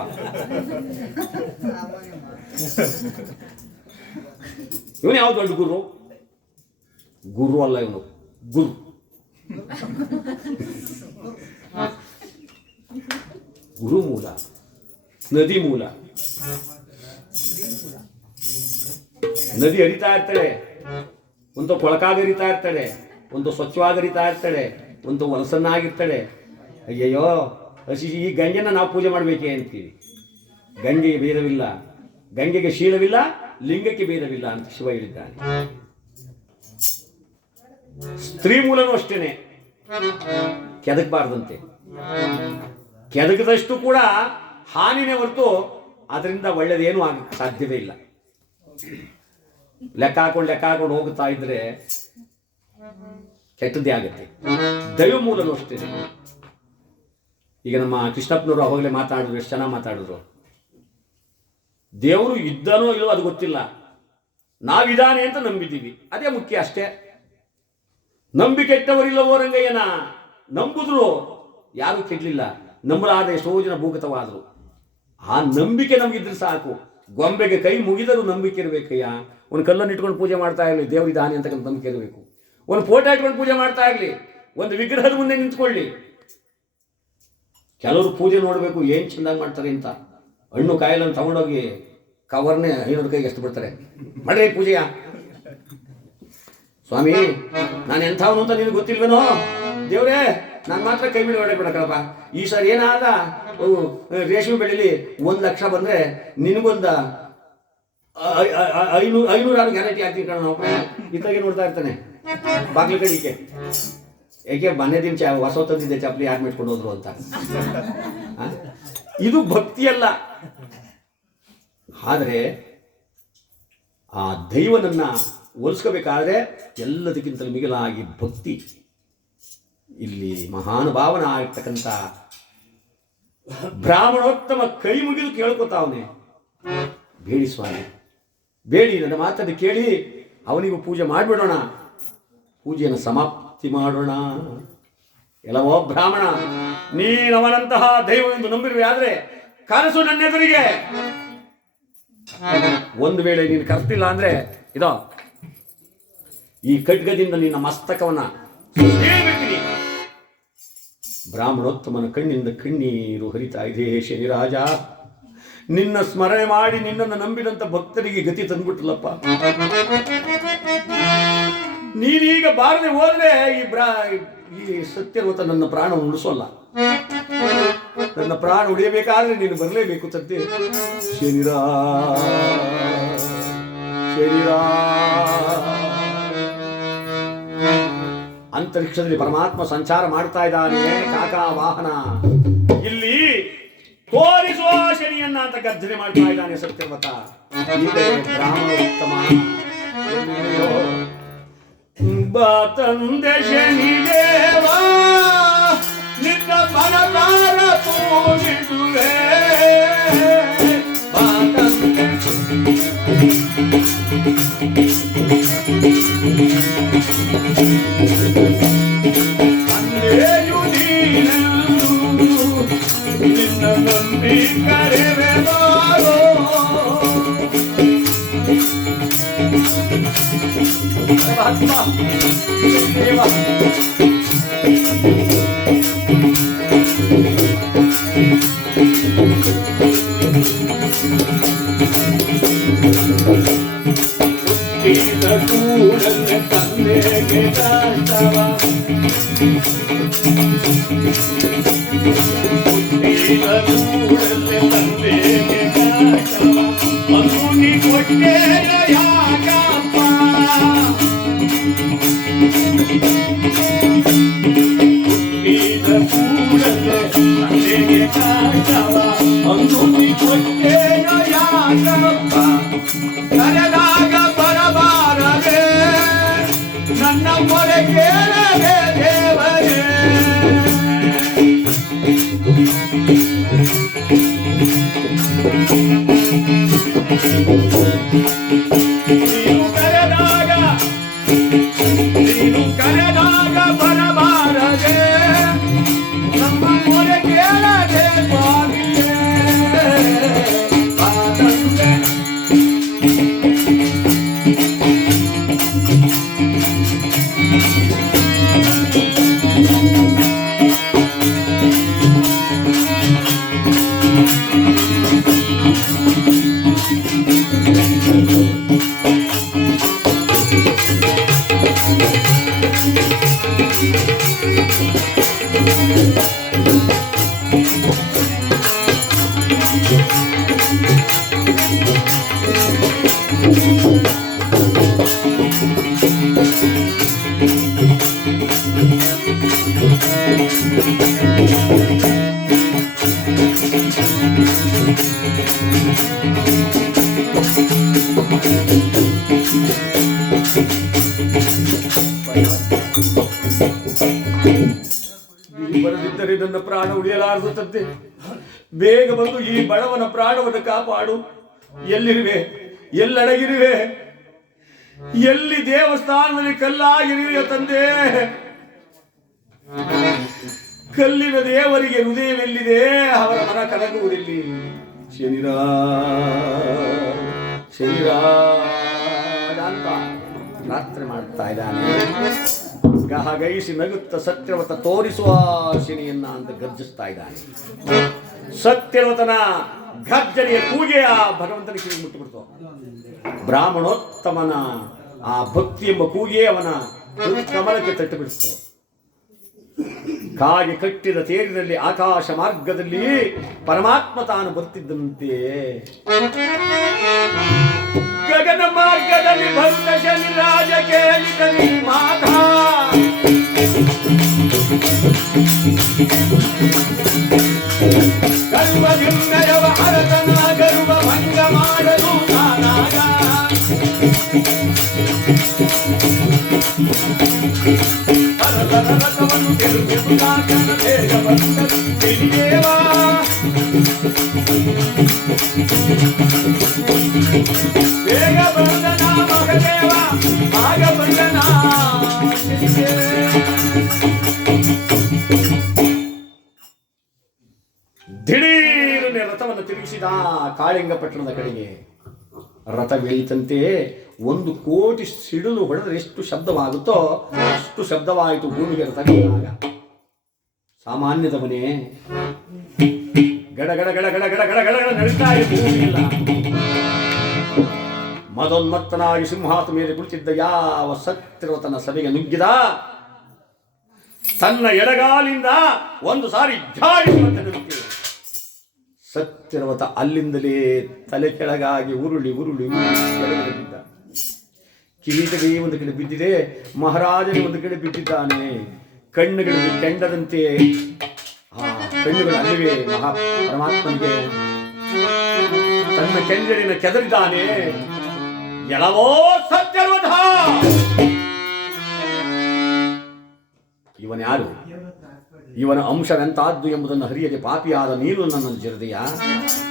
ಇವನು ಯಾವ್ದು ದೊಡ್ಡ ಗುರು? ಗುರು ಅಲ್ಲ ಇವನು, ಗುರು. ಗುರು ಮೂಲ, ನದಿ ಮೂಲ. ನದಿ ಹರಿತಾ ಇರ್ತಾಳೆ, ಒಂದು ಕೊಳಕಾಗಿ ಹರಿತಾ ಇರ್ತಾಳೆ, ಒಂದು ಸ್ವಚ್ಛವಾಗಿ ಹರಿತಾ ಇರ್ತಾಳೆ, ಒಂದು ಹೊಲಸನ್ನಾಗಿರ್ತಾಳೆ. ಅಯ್ಯಯ್ಯೋ, ಈ ಗಂಗೆನ ನಾವು ಪೂಜೆ ಮಾಡಬೇಕೇ ಅಂತೀವಿ. ಗಂಗೆಗೆ ಭೇದವಿಲ್ಲ, ಗಂಗೆಗೆ ಶೀಲವಿಲ್ಲ, ಲಿಂಗಕ್ಕೆ ಭೇದವಿಲ್ಲ ಅಂತ ಶಿವ ಹೇಳಿದ್ದಾನೆ. ಸ್ತ್ರೀ ಮೂಲನೂ ಅಷ್ಟೇನೆ, ಕೆದಕಬಾರ್ದಂತೆ. ಕೆದಕದಷ್ಟು ಕೂಡ ಹಾನಿನೇ ಹೊರತು ಅದರಿಂದ ಒಳ್ಳೇದೇನು ಆಗಕ್ಕೆ ಸಾಧ್ಯವೇ ಇಲ್ಲ. ಲೆಕ್ಕ ಹಾಕೊಂಡು ಹೋಗುತ್ತಾ ಇದ್ರೆ ಕೆಟ್ಟದ್ದೇ ಆಗುತ್ತೆ. ದೈವ ಮೂಲನೂ ಅಷ್ಟೇನೆ. ಈಗ ನಮ್ಮ ಕೃಷ್ಣಪ್ಪನವರು ಅವಾಗಲೇ ಮಾತಾಡಿದ್ರು, ಎಷ್ಟು ಚೆನ್ನಾಗಿ ಮಾತಾಡಿದ್ರು. ದೇವರು ಇದ್ದಾನೋ ಇಲ್ಲೋ ಅದು ಗೊತ್ತಿಲ್ಲ, ನಾವಿದ್ದಾನೆ ಅಂತ ನಂಬಿದ್ದೀವಿ, ಅದೇ ಮುಖ್ಯ ಅಷ್ಟೇ. ನಂಬಿ ಕೆಟ್ಟವರಿಲ್ಲವೋ ರಂಗಯ್ಯನ, ನಂಬುದ್ರು ಯಾರೂ ಕೆಟ್ಟಲಿಲ್ಲ, ನಂಬಲಾದ ಎಷ್ಟೋ ಜನ ಭೂಗತವಾದರು. ಆ ನಂಬಿಕೆ ನಮಗಿದ್ರೆ ಸಾಕು. ಗೊಂಬೆಗೆ ಕೈ ಮುಗಿದರೂ ನಂಬಿಕೆ ಇರಬೇಕಯ್ಯ. ಒಂದು ಕಲ್ಲನ್ನು ಇಟ್ಕೊಂಡು ಪೂಜೆ ಮಾಡ್ತಾ ಇರಲಿ, ದೇವರಿದ್ದಾನೆ ಅಂತಕ್ಕಂಥ ನಂಬಿಕೆ ಇರಬೇಕು. ಒಂದು ಫೋಟೋ ಇಟ್ಕೊಂಡು ಪೂಜೆ ಮಾಡ್ತಾ ಇರಲಿ, ಒಂದು ವಿಗ್ರಹದ ಮುಂದೆ ನಿಂತ್ಕೊಳ್ಳಿ. ಕೆಲವರು ಪೂಜೆ ನೋಡಬೇಕು ಏನು ಚೆಂದಾಗಿ ಮಾಡ್ತಾರೆ ಅಂತ. ಹಣ್ಣು ಕಾಯಿಲನ್ನು ತಗೊಂಡೋಗಿ ಕವರ್ನೇ 500 ಕೈಗೆ ಎಷ್ಟು ಬಿಡ್ತಾರೆ. ಮಾಡ್ರಿ ಪೂಜೆಯ. ಸ್ವಾಮಿ ನಾನು ಎಂಥವನು ಅಂತ ನಿನಗೆ ಗೊತ್ತಿಲ್ವೇನೋ. ದೇವ್ರೇ ನಾನು ಮಾತ್ರ ಕೈ ಬಿಡಿ ಬಿಡಕಳಪ್ಪ. ಈ ಸರಿ ಏನಾದ ರೇಷ್ಮೆ ಬೆಳೆಯಲ್ಲಿ 1 ಲಕ್ಷ ಬಂದರೆ ನಿನಗೊಂದು 500 ಗ್ಯಾರಂಟಿ ಆಗ್ತೀನಿ ಕಣ. ನಾವು ಇತ್ತಾಗೆ ನೋಡ್ತಾ ಇರ್ತಾನೆ ಬಾಗ್ಲ ಕಡಿಕೆ. ಯಾಕೆ ಮನೆ ದಿನ ಹೊಸ ತಂದಿದ್ದೆ ಚಪ್ಪಲಿ ಯಾರು ಮೇಟ್ಕೊಂಡು ಹೋದ್ರು ಅಂತ. ಇದು ಭಕ್ತಿಯಲ್ಲ. ಆದರೆ ಆ ದೈವನನ್ನ ಹೋಲಿಸ್ಕೋಬೇಕಾದ್ರೆ ಎಲ್ಲದಕ್ಕಿಂತಲೂ ಮಿಗಿಲಾಗಿ ಭಕ್ತಿ. ಇಲ್ಲಿ ಮಹಾನುಭಾವನ ಆಗಿರ್ತಕ್ಕಂಥ ಬ್ರಾಹ್ಮಣೋತ್ತಮ ಕೈ ಮುಗಿದು ಕೇಳ್ಕೊತಾವನೆ, ಬೇಡಿ ಸ್ವಾಮಿ ಬೇಡಿ, ನನ್ನ ಮಾತನ್ನು ಕೇಳಿ ಅವನಿಗೂ ಪೂಜೆ ಮಾಡಿಬಿಡೋಣ, ಪೂಜೆಯನ್ನು ಸಮಾಪ್ತಿ ಮಾಡೋಣ. ಎಲ್ಲವೋ ಬ್ರಾಹ್ಮಣ, ನೀನವನಂತಹ ದೈವವೆಂದು ನಂಬಿರುವೆ. ಆದರೆ ಕನಸು ನನ್ನೆದುರಿಗೆ. ಒಂದು ವೇಳೆ ನೀನು ಕರೆಸ್ತಿಲ್ಲ ಅಂದ್ರೆ ಇದೋ ಈ ಖಡ್ಗದಿಂದ ನಿನ್ನ ಮಸ್ತಕವನ್ನ ಸೇರ್ಬಿಡ್ತೀನಿ. ಬ್ರಾಹ್ಮಣೋತ್ತಮನ ಕಣ್ಣಿಂದ ಕಣ್ಣೀರು ಹರಿತಾ ಇದೆ. ಶನಿರಾಜ, ನಿನ್ನ ಸ್ಮರಣೆ ಮಾಡಿ ನಿನ್ನನ್ನು ನಂಬಿದಂತ ಭಕ್ತರಿಗೆ ಗತಿ ತಂದ್ಬಿಟ್ಟಲಪ್ಪ. ನೀನೀಗ ಬಾರದೆ ಹೋದ್ರೆ ಈ ಸತ್ಯವತ ನನ್ನ ಪ್ರಾಣವನ್ನು ಉಳಿಸೋಲ್ಲ. ನನ್ನ ಪ್ರಾಣ ಉಳಿಯಬೇಕಾದ್ರೆ ನೀನು ಬರಲೇಬೇಕು ಸತ್ಯ. ಶರೀರ ಅಂತರಿಕ್ಷದಲ್ಲಿ ಪರಮಾತ್ಮ ಸಂಚಾರ ಮಾಡ್ತಾ ಇದ್ದಾನೆ. ಕಾಕಾ ವಾಹನ ಇಲ್ಲಿ ತೋರಿಸುವ ಶನಿಯನ್ನ ಅಂತ ಗರ್ಜನೆ ಮಾಡ್ತಾ ಇದ್ದಾನೆ ಸತ್ಯವತ. ಬ್ರಾಹ್ಮಣೋತ್ತಮ ತಂದೆ ಶನಿ ದೇವ ನಿನ್ನ ಮನದಾರ ಪೂಜಿಸುವೆ. ತಂದೆಯು ನೀನೆಂದು ನಿನ್ನ ನಂಬಿ ಕರೆವೆದಾರೋ. ದೇವ ಹುಟ್ಟಿದ ಕೂಡಲೇ ತಂದೆಗೆ ಕಷ್ಟವ, ಹುಟ್ಟಿದ ಕೂಡಲೇ ತಂದೆಗೆ ಕಷ್ಟವ, ಮಗುನಿ ಕೊಟ್ಟೆನ ಯಾಕಪ್ಪ. ಹುಟ್ಟಿದ ಕೂಡಲೇ ತಂದೆಗೆ ಕಷ್ಟವ, ಮಗುನಿ ಕೊಟ್ಟೆನ ಯಾಕಪ್ಪ. ಕರೆದಾಗ ಬರಬಾರದೆ ನನ್ನ ಮೊರೆ ಕೇಳದೆ ದೇವರೇ. ನೀನು ಕರೆದಾಗ ಬರಬಾರದೆ ನಮ್ಮ ಮೊರೆ ಕೇಳದೆ ಸ್ವಾಮಿಯೇ. ಬರದಿದ್ದರೆ ನನ್ನ ಪ್ರಾಣ ಉಳಿಯಲಾರದಂತೆ ಬೇಗ ಬಂದು ಈ ಬಡವನ ಪ್ರಾಣವನ್ನು ಕಾಪಾಡು. ಎಲ್ಲಿರುವೆ, ಎಲ್ಲಡಗಿರುವೆ, ಎಲ್ಲಿ ದೇವಸ್ಥಾನದಲ್ಲಿ ಕಲ್ಲಾಗಿರುವೆ ತಂದೆ. ಕಲ್ಲಿನ ದೇವರಿಗೆ ಹೃದಯವೆಲ್ಲಿದೆ, ಅವರ ಮನ ಕರಗುವುದಿಲ್ಲಿ. ಶನಿರಾಜ ಅಂತ ಪ್ರಾರ್ಥನೆ ಮಾಡ್ತಾ ಇದ್ದಾನೆ. ಗಹಗೈಸಿ ನಗುತ್ತ ಸತ್ಯವತ ತೋರಿಸುವ ಶನಿಯನ್ನ ಅಂತ ಗರ್ಜಿಸ್ತಾ ಇದ್ದಾನೆ. ಸತ್ಯವತನ ಗರ್ಜನೆಯ ಕೂಗೆ ಆ ಭಗವಂತನ ಕಿವಿ ಮುಟ್ಟಿಬಿಡ್ತು. ಬ್ರಾಹ್ಮಣೋತ್ತಮನ ಆ ಭಕ್ತಿ ಎಂಬ ಕೂಗೆ ಅವನ ಕಮಲಕ್ಕೆ ತಟ್ಟು ಬಿಡಿಸ್ತು. ಕಾಗೆ ಕಟ್ಟಿದ ತೇರಿನಲ್ಲಿ ಆಕಾಶ ಮಾರ್ಗದಲ್ಲಿ ಪರಮಾತ್ಮ ತಾನು ಬರ್ತಿದ್ದಂತೆ. ಗಗನ ಮಾರ್ಗದಲ್ಲಿ ಭಕ್ತ ಶನಿ ರಾಜ ಕೇಳಿದನಿ ಮಾತಾ ಗರ್ವದಿಂದಯವ ಹರತನ ಗರ್ವ ಭಂಗ ಮಾಡಲು ನಾನಾಗ ಹರತನ ರಥವನ್ನು ಗೆಲುವೆಂಬುದಾಗನ ಬೇಗ ಬಂದ ತಿಳಿದೇವ ಬೇಗ ಬಂದನ ಮಗದೇವ ಆಗ ಬಂದನ ದಿಢೀರನೆ ರಥವನ್ನು ತಿರುಗಿಸಿದ ಕಾಳಿಂಗ ಪಟ್ಟಣದ ಕಡೆಗೆ. ರಥವೆಳಿತಂತೆ 1 ಕೋಟಿ ಸಿಡಿಲು ಹೊಡೆದರೆ ಎಷ್ಟು ಶಬ್ದವಾಗುತ್ತೋ ಅಷ್ಟು ಶಬ್ದವಾಯಿತು ಭೂಮಿಗೆ ರಥ ಬಂದಾಗ. ಸಾಮಾನ್ಯದವನೇ ಗಡ ಗಡ ಗಡ ಗಡ ಗಡ ಗಡ ಗಡ ನಡೀತಾ ಇದೆ ಭೂಮಿಯೆಲ್ಲ. ಮದೋನ್ಮತ್ತನಾಗಿ ಸಿಂಹಾಸನ ಮೇಲೆ ಕುಳಿತಿದ್ದ ಯಾವ ಸತ್ಯವ್ರತನ ಸಭೆಗೆ ನುಗ್ಗಿದ. ತನ್ನ ಎಡಗಾಲಿಂದ ಒಂದು ಸಾರಿ ಜಾರಿಸುವಂತೆ ನಿಂತು ಸತ್ಯವ್ರತ ಅಲ್ಲಿಂದಲೇ ತಲೆ ಕೆಳಗಾಗಿ ಉರುಳಿ ಉರುಳಿ ಕೆಳಗಡೆ ಬಿದ್ದ. ಕಿರೀಟವೇ ಒಂದು ಕಡೆ ಬಿದ್ದಿದೆ, ಮಹಾರಾಜನೇ ಒಂದು ಕಡೆ ಬಿದ್ದಿದ್ದಾನೆ. ಕಣ್ಣುಗಳಿಗೆ ಕೆಂಡದಂತೆ ಆ ಕಣ್ಣುಗಳು ಅಲ್ಲಿವೆ. ಪರಮಾತ್ಮನಿಗೆ ತನ್ನ ಕೆಂಜರಿನ ಕೆದರಿದ್ದಾನೆ. ಎಲ್ಲವೋ ಸತ್ಯವ್ರತ, ಇವನ್ಯಾರು, ಇವನ ಅಂಶವೆಂತಾದ್ದು ಎಂಬುದನ್ನು ಹರಿಯದೆ ಪಾಪಿಯಾದ ನೀನು ನನ್ನನ್ನು ಜರದೆಯ.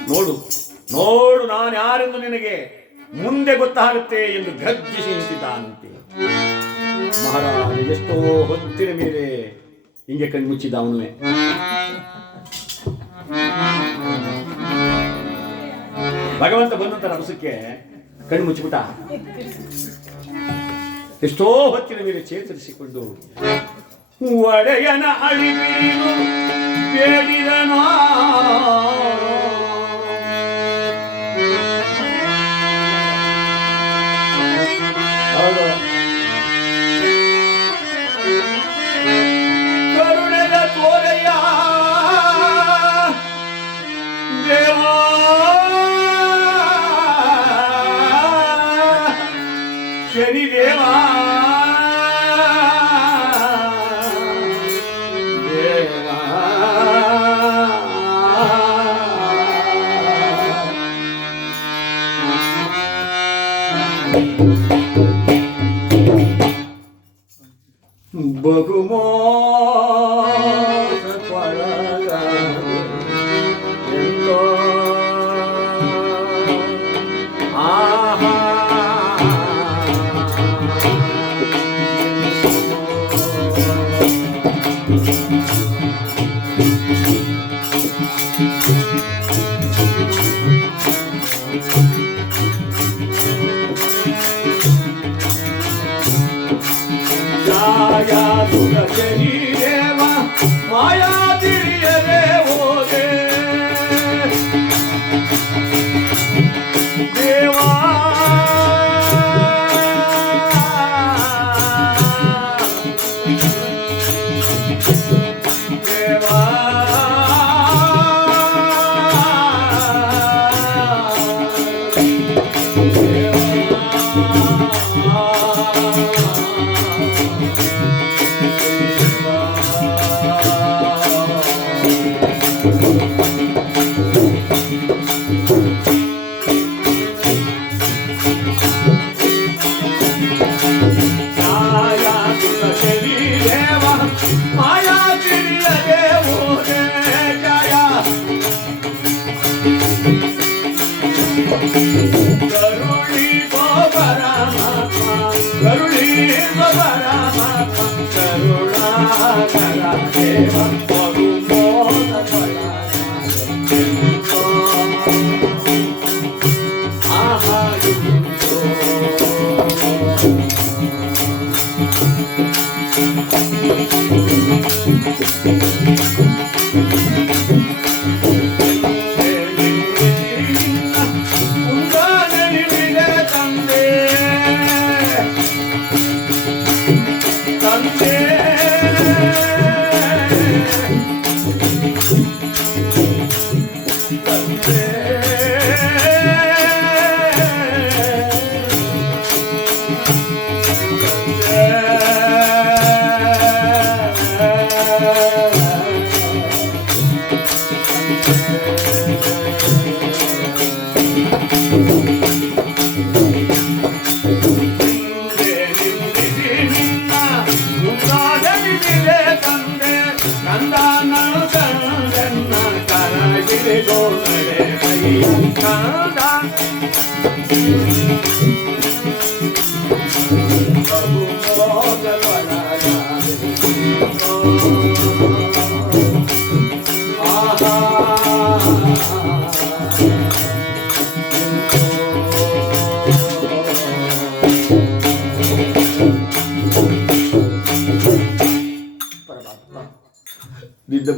ನೋಡು ನೋಡು ನಾನು ಯಾರೆಂದು ನಿನಗೆ ಮುಂದೆ ಗೊತ್ತಾಗುತ್ತೆ ಎಂದು ಗರ್ಜಿಸಿ ನಿಂತಿದ್ದಾನಂತೆ. ಮಹಾರಾಜ ಎಷ್ಟೋ ಹೊತ್ತಿನ ಮೇಲೆ ಹಿಂಗೆ ಕಣ್ಮುಚ್ಚಿದ್ದ. ಅವನುವೆ ಭಗವಂತ ಬಂದಂತ ರಭಸಕ್ಕೆ ಕಣ್ಣು ಮುಚ್ಚಿಬಿಟ್ಟ. ಎಷ್ಟೋ ಹೊತ್ತಿನ ಮೇಲೆ ಚೇತರಿಸಿಕೊಂಡು ಒಡೆಯನ ಅಳಿಬೀರು ಬೇಡಿದನೋ. ಕರುಣದ ತೋರಯ್ಯ ದೇವಾ, ಶನಿದೇವಾ ಬಹುಮೋಸ ಪರಗ ಎಂತೋ ಆಹಾ ಮಾಯಾ ಸುರಶನಿ ದೇವ ಮಾಯಾ ತಿಳಿಯದೆ ಹೋದೆ ದೇವಾ. ದೇವಾ ಕರುಣಿ ಪರಮಾತ್ಮ ಕರುಣಿ ಪರಮಾತ್ಮ ಕರುಣಾಕರ ದೇವ ಪಗುಮೋದ ಆಹಾ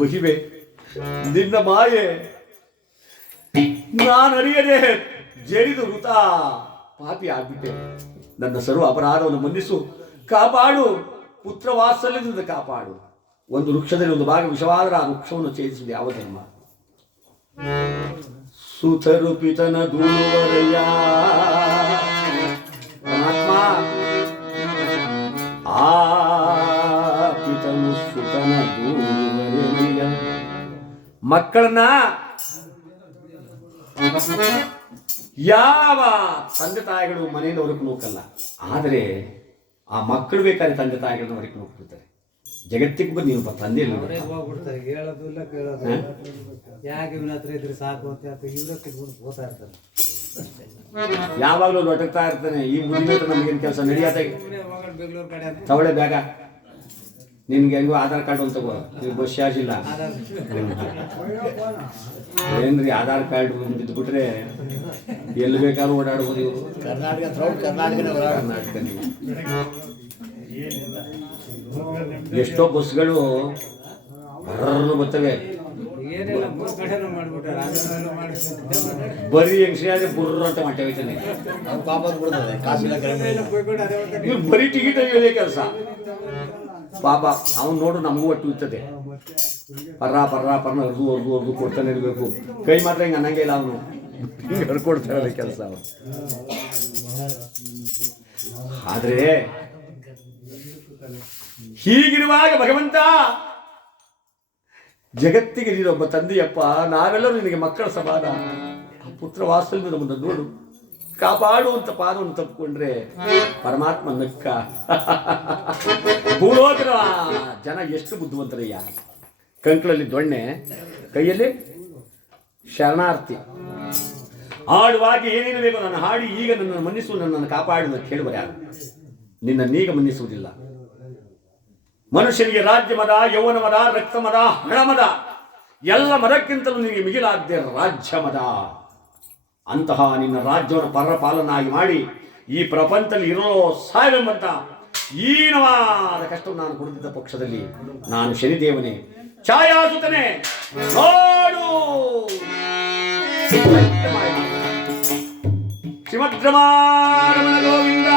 ಮಹಿಮೆ, ನಿನ್ನ ಮಾಯೆ ನಾನರಿಯದೆ ಜರಿದು ವೃತ ಪಾಪಿ ಆಗ್ಬಿಟ್ಟೆ. ನನ್ನ ಸರ್ವ ಅಪರಾಧವನ್ನು ಮನ್ನಿಸು, ಕಾಪಾಡು, ಪುತ್ರ ವಾತ್ಸಲ್ಯದಿಂದ ಕಾಪಾಡು. ಒಂದು ವೃಕ್ಷದಲ್ಲಿ ಒಂದು ಭಾಗ ವಿಷವಾದರೆ ಆ ವೃಕ್ಷವನ್ನು ಛೇದಿಸುವುದು ಯಾವ ಧರ್ಮ? ಸುತರು ಪಿತನ ದೂರುವರಯ್ಯ ಪರಮಾತ್ಮ, ಆ ಪಿತನು ಸುತನ ದೂರುವರಯ್ಯ. ಮಕ್ಕಳನ್ನ ಯಾವ ತಂದೆ ತಾಯಿಗಳು ಮನೆಯಿಂದ ಹೊರಗೆ ನೋಕಲ್ಲ, ಆದರೆ ಆ ಮಕ್ಕಳು ಬೇಕಾದ್ರೆ ತಂದೆ ತಾಯಿಗಳನ್ನ ಹೊರಗೆ ನೋಡ್ಬಿಡ್ತಾರೆ. ಜಗತ್ತಿಗೆ ಬಂದು ನೀವು ತಂದೆ ಹೋಗ್ಬಿಡ್ತಾರೆ, ಹೇಳೋದು ಇಲ್ಲ ಕೇಳೋದು. ಯಾಕೆ ಇವನ ಹತ್ರ ಇದ್ರೆ ಸಾಕು ಅಂತ ಇವ್ರಕ್ಕೆ ಹೋಗ್ತಾ ಇರ್ತಾರೆ. ಯಾವಾಗಲೂ ಲೊಟಕ್ತಾ ಇರ್ತಾನೆ. ಈ ಮುಂದಿನ ನಮಗೇನು ಕೆಲಸ ನಡೆಯತ್ತೆ? ಬೆಂಗಳೂರು ಕಡೆ ಅಂತ ತವಳೆ ಬೇಗ ನಿನ್ಗೆ ಹೆಂಗೋ ಆಧಾರ್ ಕಾರ್ಡ್ ಒಂದು ತಗೋ, ನೀವು ಬಸ್ ಚಾರ್ಜ್ ಇಲ್ಲ. ಏನ್ರಿ ಆಧಾರ್ ಕಾರ್ಡ್ ಬಿದ್ದುಬಿಟ್ರೆ ಎಲ್ಲಿ ಬೇಕಾದ್ರೂ ಓಡಾಡ್ಬೋದು ಇವರು. ಕರ್ನಾಟಕ ಎಷ್ಟೋ ಬಸ್ಗಳು ಬರ್ತವೆ, ಏನೆಲ್ಲ ಮೂರು ಕಡೆನೂ ಮಾಡ್ಬಿಟ್ಟಾರೆ. ಬರೀ ಹೆಂಗ್ಸಿ ಆದ್ರೆ ಬುರ್ರ ಅಂತ ಮಟ್ಟ ಹೋಯ್ತಾನೆ. ಇವ್ರು ಬರೀ ಟಿಕೆಟ್ ತೆಗಿಯೋದೇ ಕೆಲಸ. ಪಾಪ ಅವ್ನು ನೋಡು ನಮಗೂ ಒಟ್ಟು ಇರ್ತದೆ. ಪರ್ರ ಅರ್ದು ಕೊಡ್ತಾನೆ ಇರಬೇಕು. ಕೈ ಮಾತ್ರ ಹಿಂಗೆ ಅನ್ನಂಗೆ ಇಲ್ಲ, ಅವನು ಹಿಂಗೆ ಹರ್ಕೊಡ್ತಾರೆ ಕೆಲಸ ಅವನು. ಆದರೆ ಹೀಗಿರುವಾಗ ಭಗವಂತ ಜಗತ್ತಿಗೆ ನೀನೊಬ್ಬ ತಂದೆಯಪ್ಪ, ನಾವೆಲ್ಲರೂ ನಿನಗೆ ಮಕ್ಕಳ ಸಮಾನ. ಪುತ್ರ ವಾತ್ಸಲ್ಯ ನಮ್ಮನ್ನು ನೋಡು, ಕಾಪಾಡುವಂತ ಪಾದವನ್ನು ತಪ್ಪಿಕೊಂಡ್ರೆ ಪರಮಾತ್ಮ ನಕ್ಕ. ಭೂಲೋಕದ ಜನ ಎಷ್ಟು ಬುದ್ಧಿವಂತರಯ್ಯ. ಕಂಕಳಲ್ಲಿ ದೊಣ್ಣೆ, ಕೈಯಲ್ಲಿ ಶರಣಾರ್ಥಿ. ಹಾಡುವಾಗ ಏನೇನು ಬೇಕು ನಾನು ಹಾಡಿ ಈಗ ನನ್ನನ್ನು ಮನ್ನಿಸು, ನನ್ನನ್ನು ಕಾಪಾಡಿ ಕೇಳುವರು ಯಾರು? ನಿನ್ನನ್ನೀಗ ಮನ್ನಿಸುವುದಿಲ್ಲ. ಮನುಷ್ಯನಿಗೆ ರಾಜ್ಯ ಮದ, ಯೌವನ ಮದ, ರಕ್ತ ಮದ, ಹಣ ಮದ, ಎಲ್ಲ ಮದಕ್ಕಿಂತಲೂ ನಿನಗೆ ಮಿಗಿಲಾದ್ದೆ ರಾಜ್ಯ ಮದ. ಅಂತಹ ನಿನ್ನ ರಾಜ್ಯವನ್ನು ಪರಪಾಲನಾಗಿ ಮಾಡಿ ಈ ಪ್ರಪಂಚದಲ್ಲಿ ಇರೋ ಸಾಯವೆಂಬಂತ ಹೀನವಾದ ಕಷ್ಟವನ್ನು ನಾನು ಕೊಡುತ್ತಿದ್ದ ಪಕ್ಷದಲ್ಲಿ ನಾನು ಶನಿದೇವನೇ, ಛಾಯಾಸುತನೇ, ನೋಡು. ಶ್ರೀಮದ್ರಮಾರಮಣ ಗೋವಿಂದ,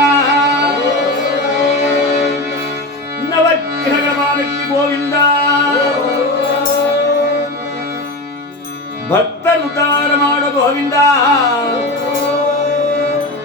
ನವಗ್ರಹಮಾನಕ್ಕೆ ಗೋವಿಂದ, ಭಕ್ತರುದ್ಧಾರ ಮಾಡೋ ಗೋವಿಂದ.